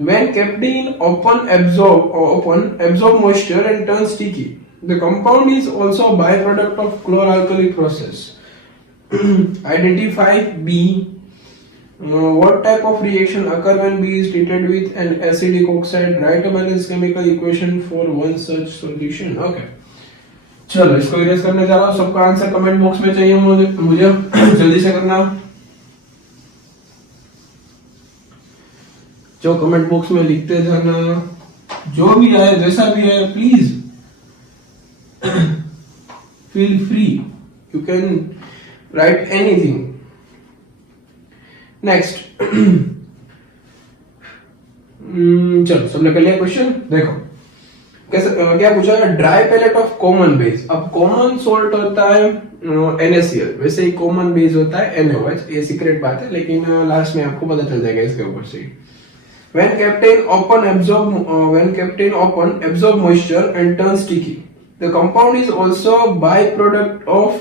when kept in absorb moisture and turn sticky. The compound is also a byproduct of chloralkali process. Identify B. What type of reaction occur when B is treated with an acidic oxide? Write a balanced chemical equation for one such solution. Okay. चलो इसको erase करने जा रहा हूँ। सबका answer comment box में चाहिए मुझे जल्दी से करना। जो कमेंट बॉक्स में लिखते जाना, जो भी है जैसा भी है, please feel free, you can write anything. Next चलो सबने कर लिया क्वेश्चन। देखो कैसे क्या पूछा है, dry pellet of common base. अब कॉमन सोल्ट होता है NaCl, वैसे ही कॉमन बेस होता है NaOH। ये सीक्रेट बात है, लेकिन लास्ट में आपको पता चल जाएगा इसके ऊपर से। When kept in open, absorb moisture and turn sticky. The compound is also byproduct of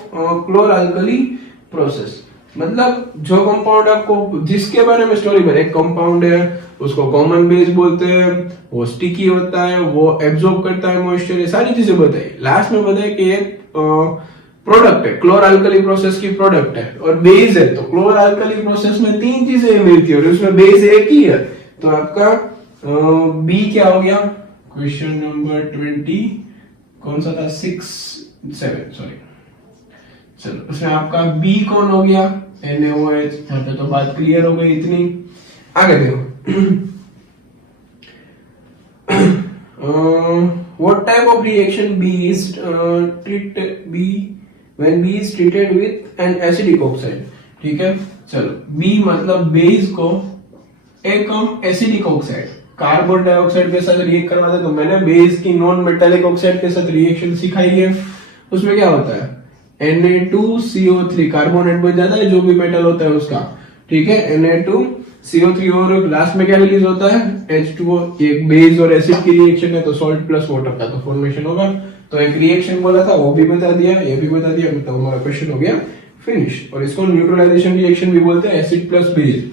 chloralkali process. मतलब जो कंपाउंड आपको जिसके बारे में स्टोरी बने, एक कंपाउंड है उसको कॉमन बेस बोलते हैं, वो स्टिकी होता है, वो एब्जॉर्ब करता है मॉइस्चर, ये सारी चीजें बताई। लास्ट में बताया कि एक प्रोडक्ट है, क्लोरअल्कली प्रोसेस की प्रोडक्ट है, और बेस है। तो क्लोरअल्कली प्रोसेस में तीन चीजें मिलती है और उसमें बेस एक ही है। तो आपका बी क्या हो गया, क्वेश्चन नंबर 20 कौन सा था, 6 7 सॉरी। चलो उसमें आपका बी कौन हो गया, NaOH। यहाँ पे तो बात क्लियर हो गई इतनी। आगे देखो what type of reaction B is when B is treated with an acidic oxide। ठीक है, चलो B मतलब बेस को एक हम एसिडिक ऑक्साइड कार्बन डाइऑक्साइड के साथ रिएक्ट करवाते, तो मैंने बेस की नॉन मेटालिक ऑक्साइड के साथ रिएक्शन सिखाई है। उसमें क्या होता है, Na2CO3 कार्बोनेट बन जाता है जो भी मेटल होता है उसका। ठीक है, Na2CO3 और लास्ट में क्या रिलीज होता है, H2O। एक बेस और एसिड की रिएक्शन है तो सॉल्ट प्लस वाटर का तो फॉर्मेशन होगा। तो एक रिएक्शन बोला था वो भी बता दिया, ये भी बता दिया, तो हमारा क्वेश्चन हो गया फिनिश। और इसको न्यूट्रलाइजेशन रिएक्शन भी बोलते हैं, एसिड प्लस बेस।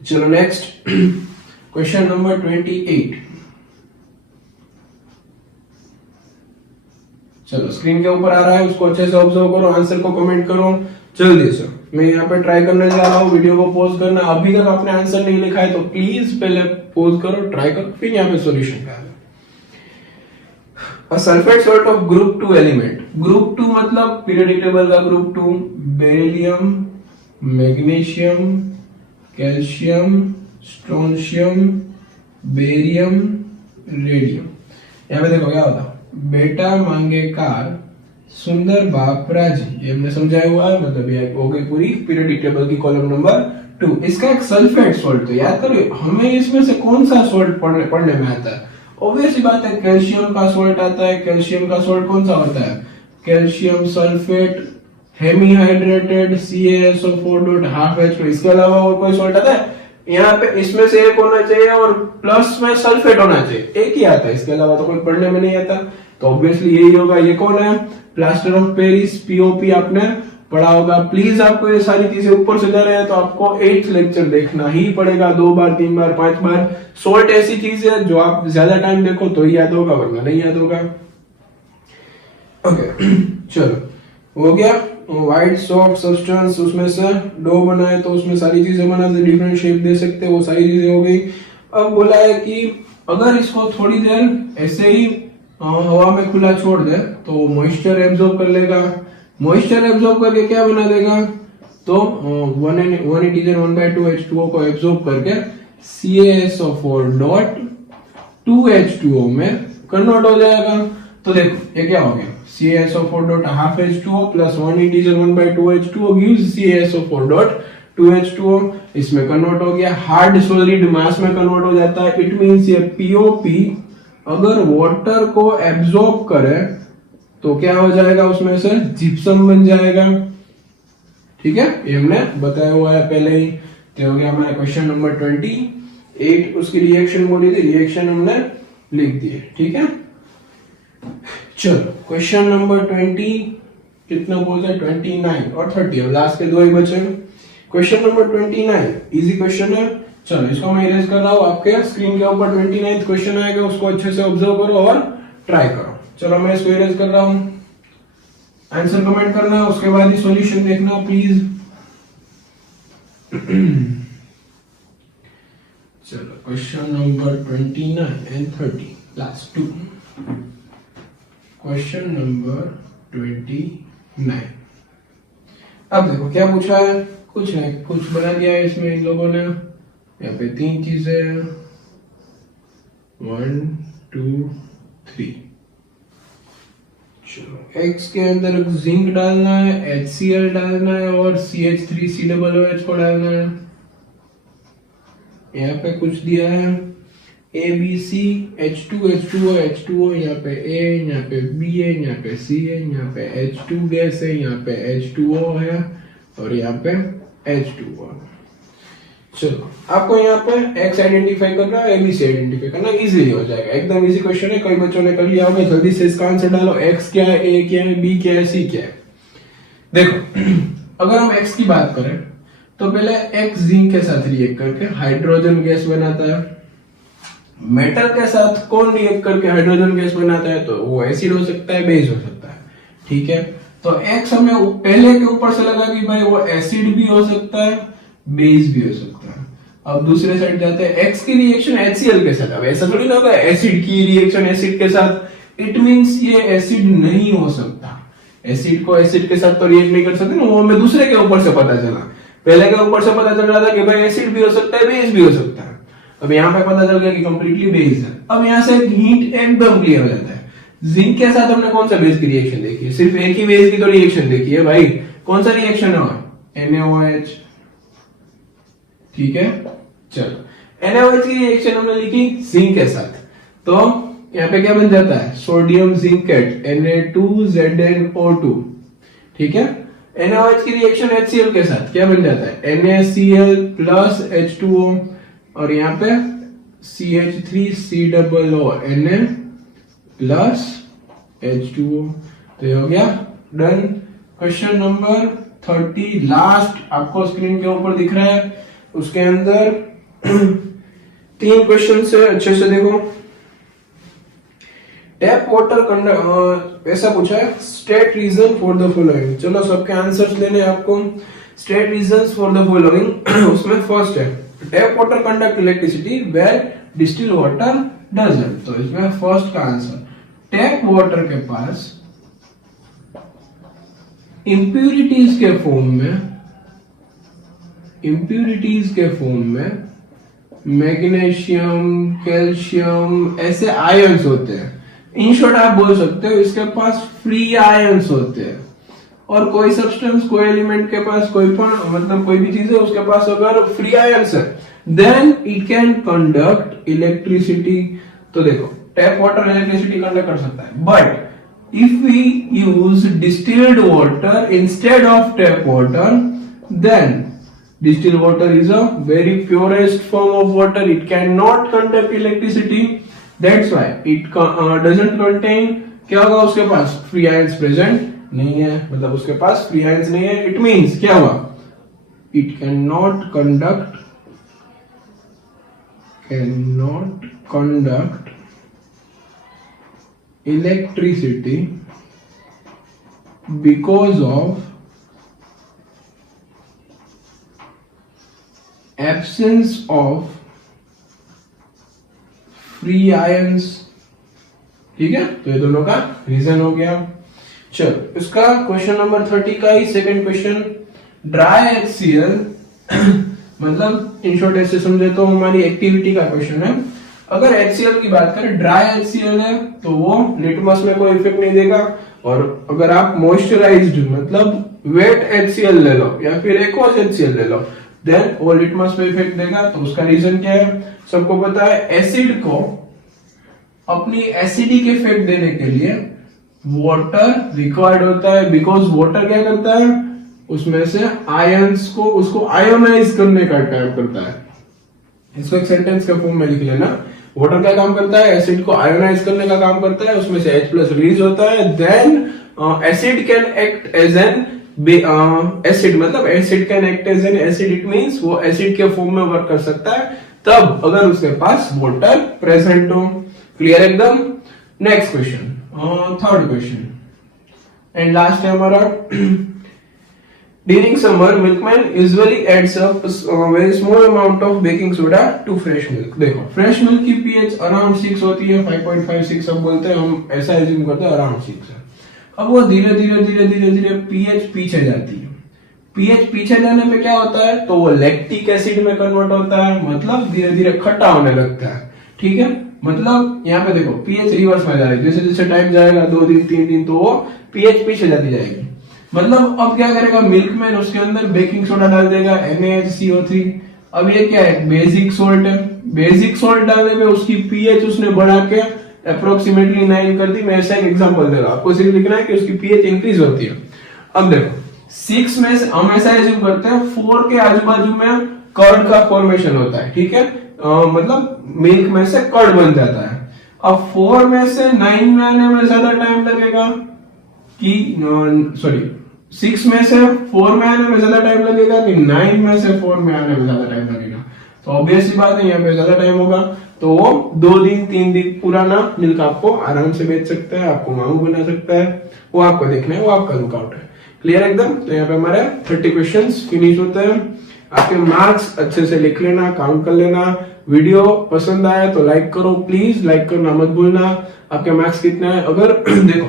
चलो नेक्स्ट क्वेश्चन नंबर 28। चलो स्क्रीन के ऊपर आ रहा है, उसको अच्छे से ऑब्जर्व करो, आंसर को कमेंट करो जल्दी से। मैं यहाँ पे ट्राई करने जा रहा हूँ, वीडियो को पॉज करना। अभी तक आपने आंसर नहीं लिखा है तो प्लीज पहले पॉज करो, ट्राई करो, फिर यहाँ पे सॉल्यूशन का। A sulfate salt of group 2 element। Group 2 मतलब पीरियोडिक टेबल का group 2, beryllium, magnesium, calcium, strontium, barium, radium. यहाँ पे देखो क्या होता, बेटा मांगे कार, सुंदर बाप राजी। ये हमने समझाया हुआ है, मतलब ये हो गई पूरी पीरियोडिक टेबल की कॉलम नंबर 2। इसका एक सल्फेट सॉल्ट, तो याद करो हमें इसमें से कौन सा सॉल्ट पढ़ने में आता है। ऑब्वियस बात है कैल्शियम का सॉल्ट आता है। कैल्शियम का सॉल्ट कौन सा होता है, कैल्शियम सल्फेट हेमीहाइड्रेटेड CaSO4.5H2। इसके अलावा और कोई सॉल्ट आता है यहाँ पे, इसमें से एक होना चाहिए और प्लस में सल्फेट होना चाहिए, एक ही आता है, इसके अलावा तो कोई पढ़ने में नहीं आता। तो ऑब्वियसली यही होगा। ये कौन है, प्लास्टर ऑफ पेरिस, POP आपने पढ़ा होगा। प्लीज आपको ये सारी चीजें ऊपर से जा रहे हैं तो आपको 8th लेक्चर देखना ही पड़ेगा, 2 बार 3 बार 5 बार। सॉल्ट ऐसी चीज है जो आप ज्यादा टाइम देखो तो ही याद होगा, वरना नहीं याद होगा। ओके चलो हो गया। व्हाइट सॉफ्ट सब्सटेंस, उसमें से डो बनाए तो उसमें सारी चीजें बना दे, डिफरेंट शेप दे सकते, वो सारी चीजें हो गई। अब बोला है कि अगर इसको थोड़ी देर ऐसे ही हवा में खुला छोड़ दे तो मॉइस्चर एब्जॉर्ब कर लेगा। मॉइस्चर एब्जॉर्ब करके क्या बना देगा, तो 1 को एब्जॉर्ब करके CaSO4.2H2O में कन्वर्ट हो जाएगा। तो देखो ये क्या हो गया, CaSO4.5H2O plus 1/2H2O gives CaSO4.2H2O। इसमें कन्वर्ट हो गया, हार्ड सॉलिड मास में कन्वर्ट हो जाता है। इट मींस ये POP अगर वाटर को एब्जॉर्ब करे तो क्या हो जाएगा, उसमें से जिप्सम बन जाएगा। ठीक है, ये हमने बताया हुआ है पहले ही। तो हो गया हमारा क्वेश्चन नंबर 28। उसकी रिएक्शन बोली थी, रिएक्शन हमने लिख दी। ठीक है, चलो क्वेश्चन नंबर 20 कितना बोलते हैं, 29 और 30, और लास्ट के 2 ही बचे। क्वेश्चन नंबर 29 इजी क्वेश्चन है। चलो इसको मैं इरेज कर रहा हूँ, आपके स्क्रीन के ऊपर 29th क्वेश्चन आएगा, उसको अच्छे से ऑब्जर्व करो और ट्राई करो। चलो मैं इसको इरेज कर रहा हूँ, आंसर कमेंट करना, उसके बाद ही सॉल्यूशन देखना प्लीज। चलो question number 29 and 30 last 2। Question number 29। अब देखो क्या पूछा है, कुछ नहीं, कुछ बना दिया है इसमें इन लोगों ने। यहाँ पे 3 चीजें, 1 2 3। चलो x के अंदर जिंक डालना है, HCl डालना है और CH3COOH को डालना है। यहाँ पे कुछ दिया है ABC H2O, यहाँ पे A, यहाँ पे B है, यहाँ पे C है, यहाँ पे H2 गैस है, यहाँ पे H2O है और यहाँ पे H2O। चलो आपको यहाँ पे X आइडेंटिफाई करना है, ABC आइडेंटिफाई करना, इजीली हो जाएगा, एकदम इजी क्वेश्चन है। कई बच्चों ने कर लिया होगा, जल्दी से इसका आंसर डालो। X क्या है, A क्या है, B क्या है, C क्या है। देखो अगर हम X की बात करें तो पहले X जिंक के साथ रिएक्ट करके हाइड्रोजन गैस बनाता है। मेटल के साथ कौन रिएक्ट करके हाइड्रोजन गैस बनाता है, तो वो एसिड हो सकता है, बेस हो सकता है। ठीक है, तो X हमें पहले के ऊपर से लगा कि भाई वो एसिड भी हो सकता है, बेस भी हो सकता है। अब दूसरे साइड जाते हैं, X की रिएक्शन HCl के साथ। अब ऐसा थोड़ी ना होगा एसिड की रिएक्शन एसिड के साथ, इट मींस ये एसिड नहीं हो सकता। एसिड को एसिड के साथ तो रिएक्ट नहीं कर सकते ना, वो हमें दूसरे के ऊपर से पता चला। पहले के ऊपर से पता चल रहा था कि भाई एसिड भी हो सकता है, बेस भी हो सकता है। अब यहाँ पे पता चल गया कि कंप्लीटली बेस है। अब यहाँ से हिंट एकदम क्लियर हो जाता है। जिंक के साथ हमने कौन सा बेस की रिएक्शन देखी है? सिर्फ एक ही बेस की तो रिएक्शन देखी है भाई। कौन सा रिएक्शन है? NaOH। ठीक है, चलो NaOH की रिएक्शन हमने लिखी जिंक के साथ, तो यहाँ पे क्या बन जाता है? Sodium zincate Na2ZnO2। ठीक है, NaOH की रिएक्शन HCl के साथ क्या बन जाता है? NaCl प्लस H2O, और यहाँ पे CH3COO Na प्लस H2O। तो ये हो गया डन। क्वेश्चन नंबर 30 लास्ट आपको स्क्रीन के ऊपर दिख रहा है, उसके अंदर 3 क्वेश्चन से अच्छे से देखो। टैप वाटर कंडक्ट ऐसा पूछा है, state reason for the following. चलो सबके आंसर्स लेने आपको। State reasons for the following उसमें फर्स्ट है tap water conduct electricity where distil water doesn't. तो इसमें फर्स्ट का आंसर, टैप वाटर के पास इंप्यूरिटीज के फॉर्म में मैग्नीशियम, कैल्शियम ऐसे आयंस होते हैं। इन शॉर्ट आप बोल सकते हो इसके पास फ्री आयंस होते हैं। और कोई सब्सटेंस, कोई एलिमेंट के पास कोई मतलब कोई भी चीज है उसके पास अगर फ्री आयंस है then it can conduct electricity. तो देखो टैप वाटर इलेक्ट्रिसिटी कंडक्ट कर सकता है, but if we use distilled water instead of tap water then distilled water is a very purest form of water. It cannot conduct electricity. That's why it doesn't contain, क्या होगा उसके पास? free ions present नहीं है, मतलब उसके पास free ions नहीं है। It means क्या हुआ? It cannot conduct electricity because of absence of free ions। ठीक है, तो ये दोनों का रीजन हो गया। चलो इसका क्वेश्चन नंबर 30 का ही सेकंड क्वेश्चन, ड्राई HCl मतलब इन शॉर्ट ऐसे समझे तो हमारी एक्टिविटी का क्वेश्चन है। अगर HCl की बात करें, ड्राई HCl है तो वो लिटमस में कोई इफेक्ट नहीं देगा। और अगर आप मॉइस्चराइज्ड मतलब वेट HCl ले लो या फिर एक्वस HCl ले लो देन वो लिटमस पे इफेक्ट देगा। तो उसका रीजन क्या है? सबको पता है एसिड को अपनी एसिडिक इफेक्ट देने के लिए वाटर रिक्वायर्ड होता है, बिकॉज वाटर क्या करता है? उसमें से आयंस को उसको आयोनाइज करने का काम करता है। इसको एक सेंटेंस के फॉर्म में लिख लेना। वाटर क्या काम करता है? एसिड को आयोनाइज करने का काम करता है, उसमें से H+ रिलीज होता है। Then acid can act as an acid, मतलब acid can act as an acid, it means वो एसिड के फॉर्म में वर्क कर सकता है तब अगर उसके पास वाटर प्रेजेंट हो। क्लियर एकदम? Next question, third question and last है हमारा। During summer milkman usually adds a very small amount of baking soda to fresh milk. देखो फ्रेश मिल्क की pH अराउंड 6 होती है, 5.56 सब बोलते हैं, हम ऐसा एज्यूम करते हैं अराउंड 6 है। अब वो धीरे धीरे pH पीछे जाती है। pH पीछे जाने पे क्या होता है? तो वो लैक्टिक एसिड में कन्वर्ट होता है, मतलब धीरे धीरे खट्टा होने लगता है। ठीक है, मतलब यहाँ पे देखो pH रिवर्स में जा रही है, जैसे जैसे टाइम जाएगा 2 दिन 3 दिन तो वो pH पीछे जाती जाएगी। मतलब अब क्या करेगा मिल्कमैन? उसके अंदर बेकिंग सोडा डाल देगा NaHCO3। अब ये क्या है? बेसिक सोल्ट है। बेसिक सोल्ट डालने पे उसकी pH उसने बढ़ा के अप्रोक्सीमेटली 9 कर दी। मैं ऐसा एक एग्जांपल दे रहा हूं, आपको सिर्फ लिखना है कि उसकी pH इंक्रीज होती है। अब देखो 6 में से हम ऐसा एज्यूम करते हैं 4 के आजू बाजू में कर्ड का फॉर्मेशन होता है। ठीक है, मतलब मिल्क में से कर्ड बन जाता है। अब 4 में से 9 में आने में ज्यादा टाइम लगेगा कि सॉरी 6 में से 4 में आने में ज्यादा टाइम लगेगा कि 9 में से 4 में आने में ज्यादा टाइम लगेगा? तो ऑब्वियस सी बात है यहाँ पे ज्यादा टाइम होगा। तो वो 2 दिन 3 दिन पुराना मिल्क आपको आराम से बेच सकता है, आपको मांग बना सकता है, वो आपको देखना है, वो आपका लुकआउट है। क्लियर एकदम? तो यहाँ पे हमारे 30 क्वेश्चंस फिनिश होते हैं। आपके मार्क्स अच्छे से लिख लेना, काउंट कर लेना। वीडियो पसंद आया तो लाइक करो, प्लीज लाइक करना मत भूलना। आपके मार्क्स कितने हैं, अगर देखो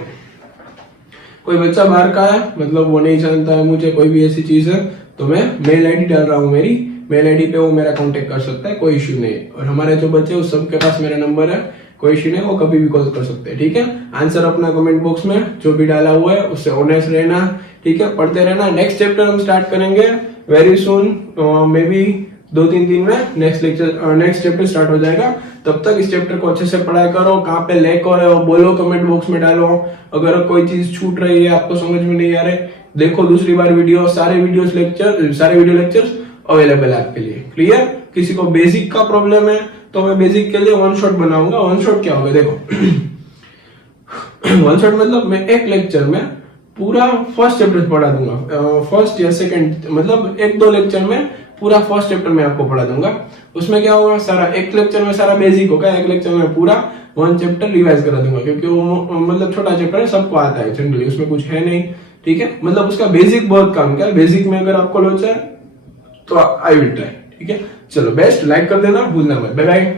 कोई बच्चा बाहर का है, मतलब वो नहीं जानता है मुझे, कोई भी ऐसी चीज है, तो मैं मेल आईडी डाल रहा हूँ, मेरी मेल आईडी पे वो मेरा कांटेक्ट कर सकता है, कोई इश्यू नहीं है। और हमारे जो बच्चे उस सबके पास मेरा नंबर है, कोई इश्यू नहीं, वो कभी भी कॉल कर सकते हैं, ठीक है। आंसर अपना कमेंट बॉक्स में जो भी डाला हुआ है उससे ऑनेस्ट रहना, ठीक है, पढ़ते रहना। नेक्स्ट चैप्टर हम स्टार्ट करेंगे वेरी सुन, मे बी 2-3 दिन में नेक्स्ट चैप्टर स्टार्ट हो जाएगा। तब तक इस चैप्टर को अच्छे से पढ़ाई करो। कहाँ पे लैक हो रहे हो बोलो, कमेंट बॉक्स में डालो। अगर कोई चीज छूट रही है, आपको समझ में नहीं आ रहे, देखो दूसरी बार वीडियो, सारे वीडियो लेक्चर्स अवेलेबल है आपके लिए। क्लियर? किसी को बेसिक का प्रॉब्लम है तो मैं बेसिक के लिए वन शॉट बनाऊंगा। वन शॉट क्या होगा देखो, वन शॉट मतलब मैं एक लेक्चर में पूरा फर्स्ट चैप्टर पढ़ा दूंगा, फर्स्ट या सेकंड, मतलब 1-2 लेक्चर में पूरा फर्स्ट चैप्टर में आपको पढ़ा दूंगा। उसमें क्या होगा, सारा एक लेक्चर में सारा बेसिक होगा, एक लेक्चर में पूरा 1 चैप्टर रिवाइज करा दूंगा, क्योंकि वो मतलब छोटा चैप्टर है, सबको आता है जनरली, उसमें कुछ है नहीं, ठीक है। मतलब उसका बेसिक बहुत काम क्या है, बेसिक में अगर आपको लोचा है तो आई विल ट्राई, ठीक है। चलो बेस्ट, लाइक कर देना भूलना मत, बाय बाय।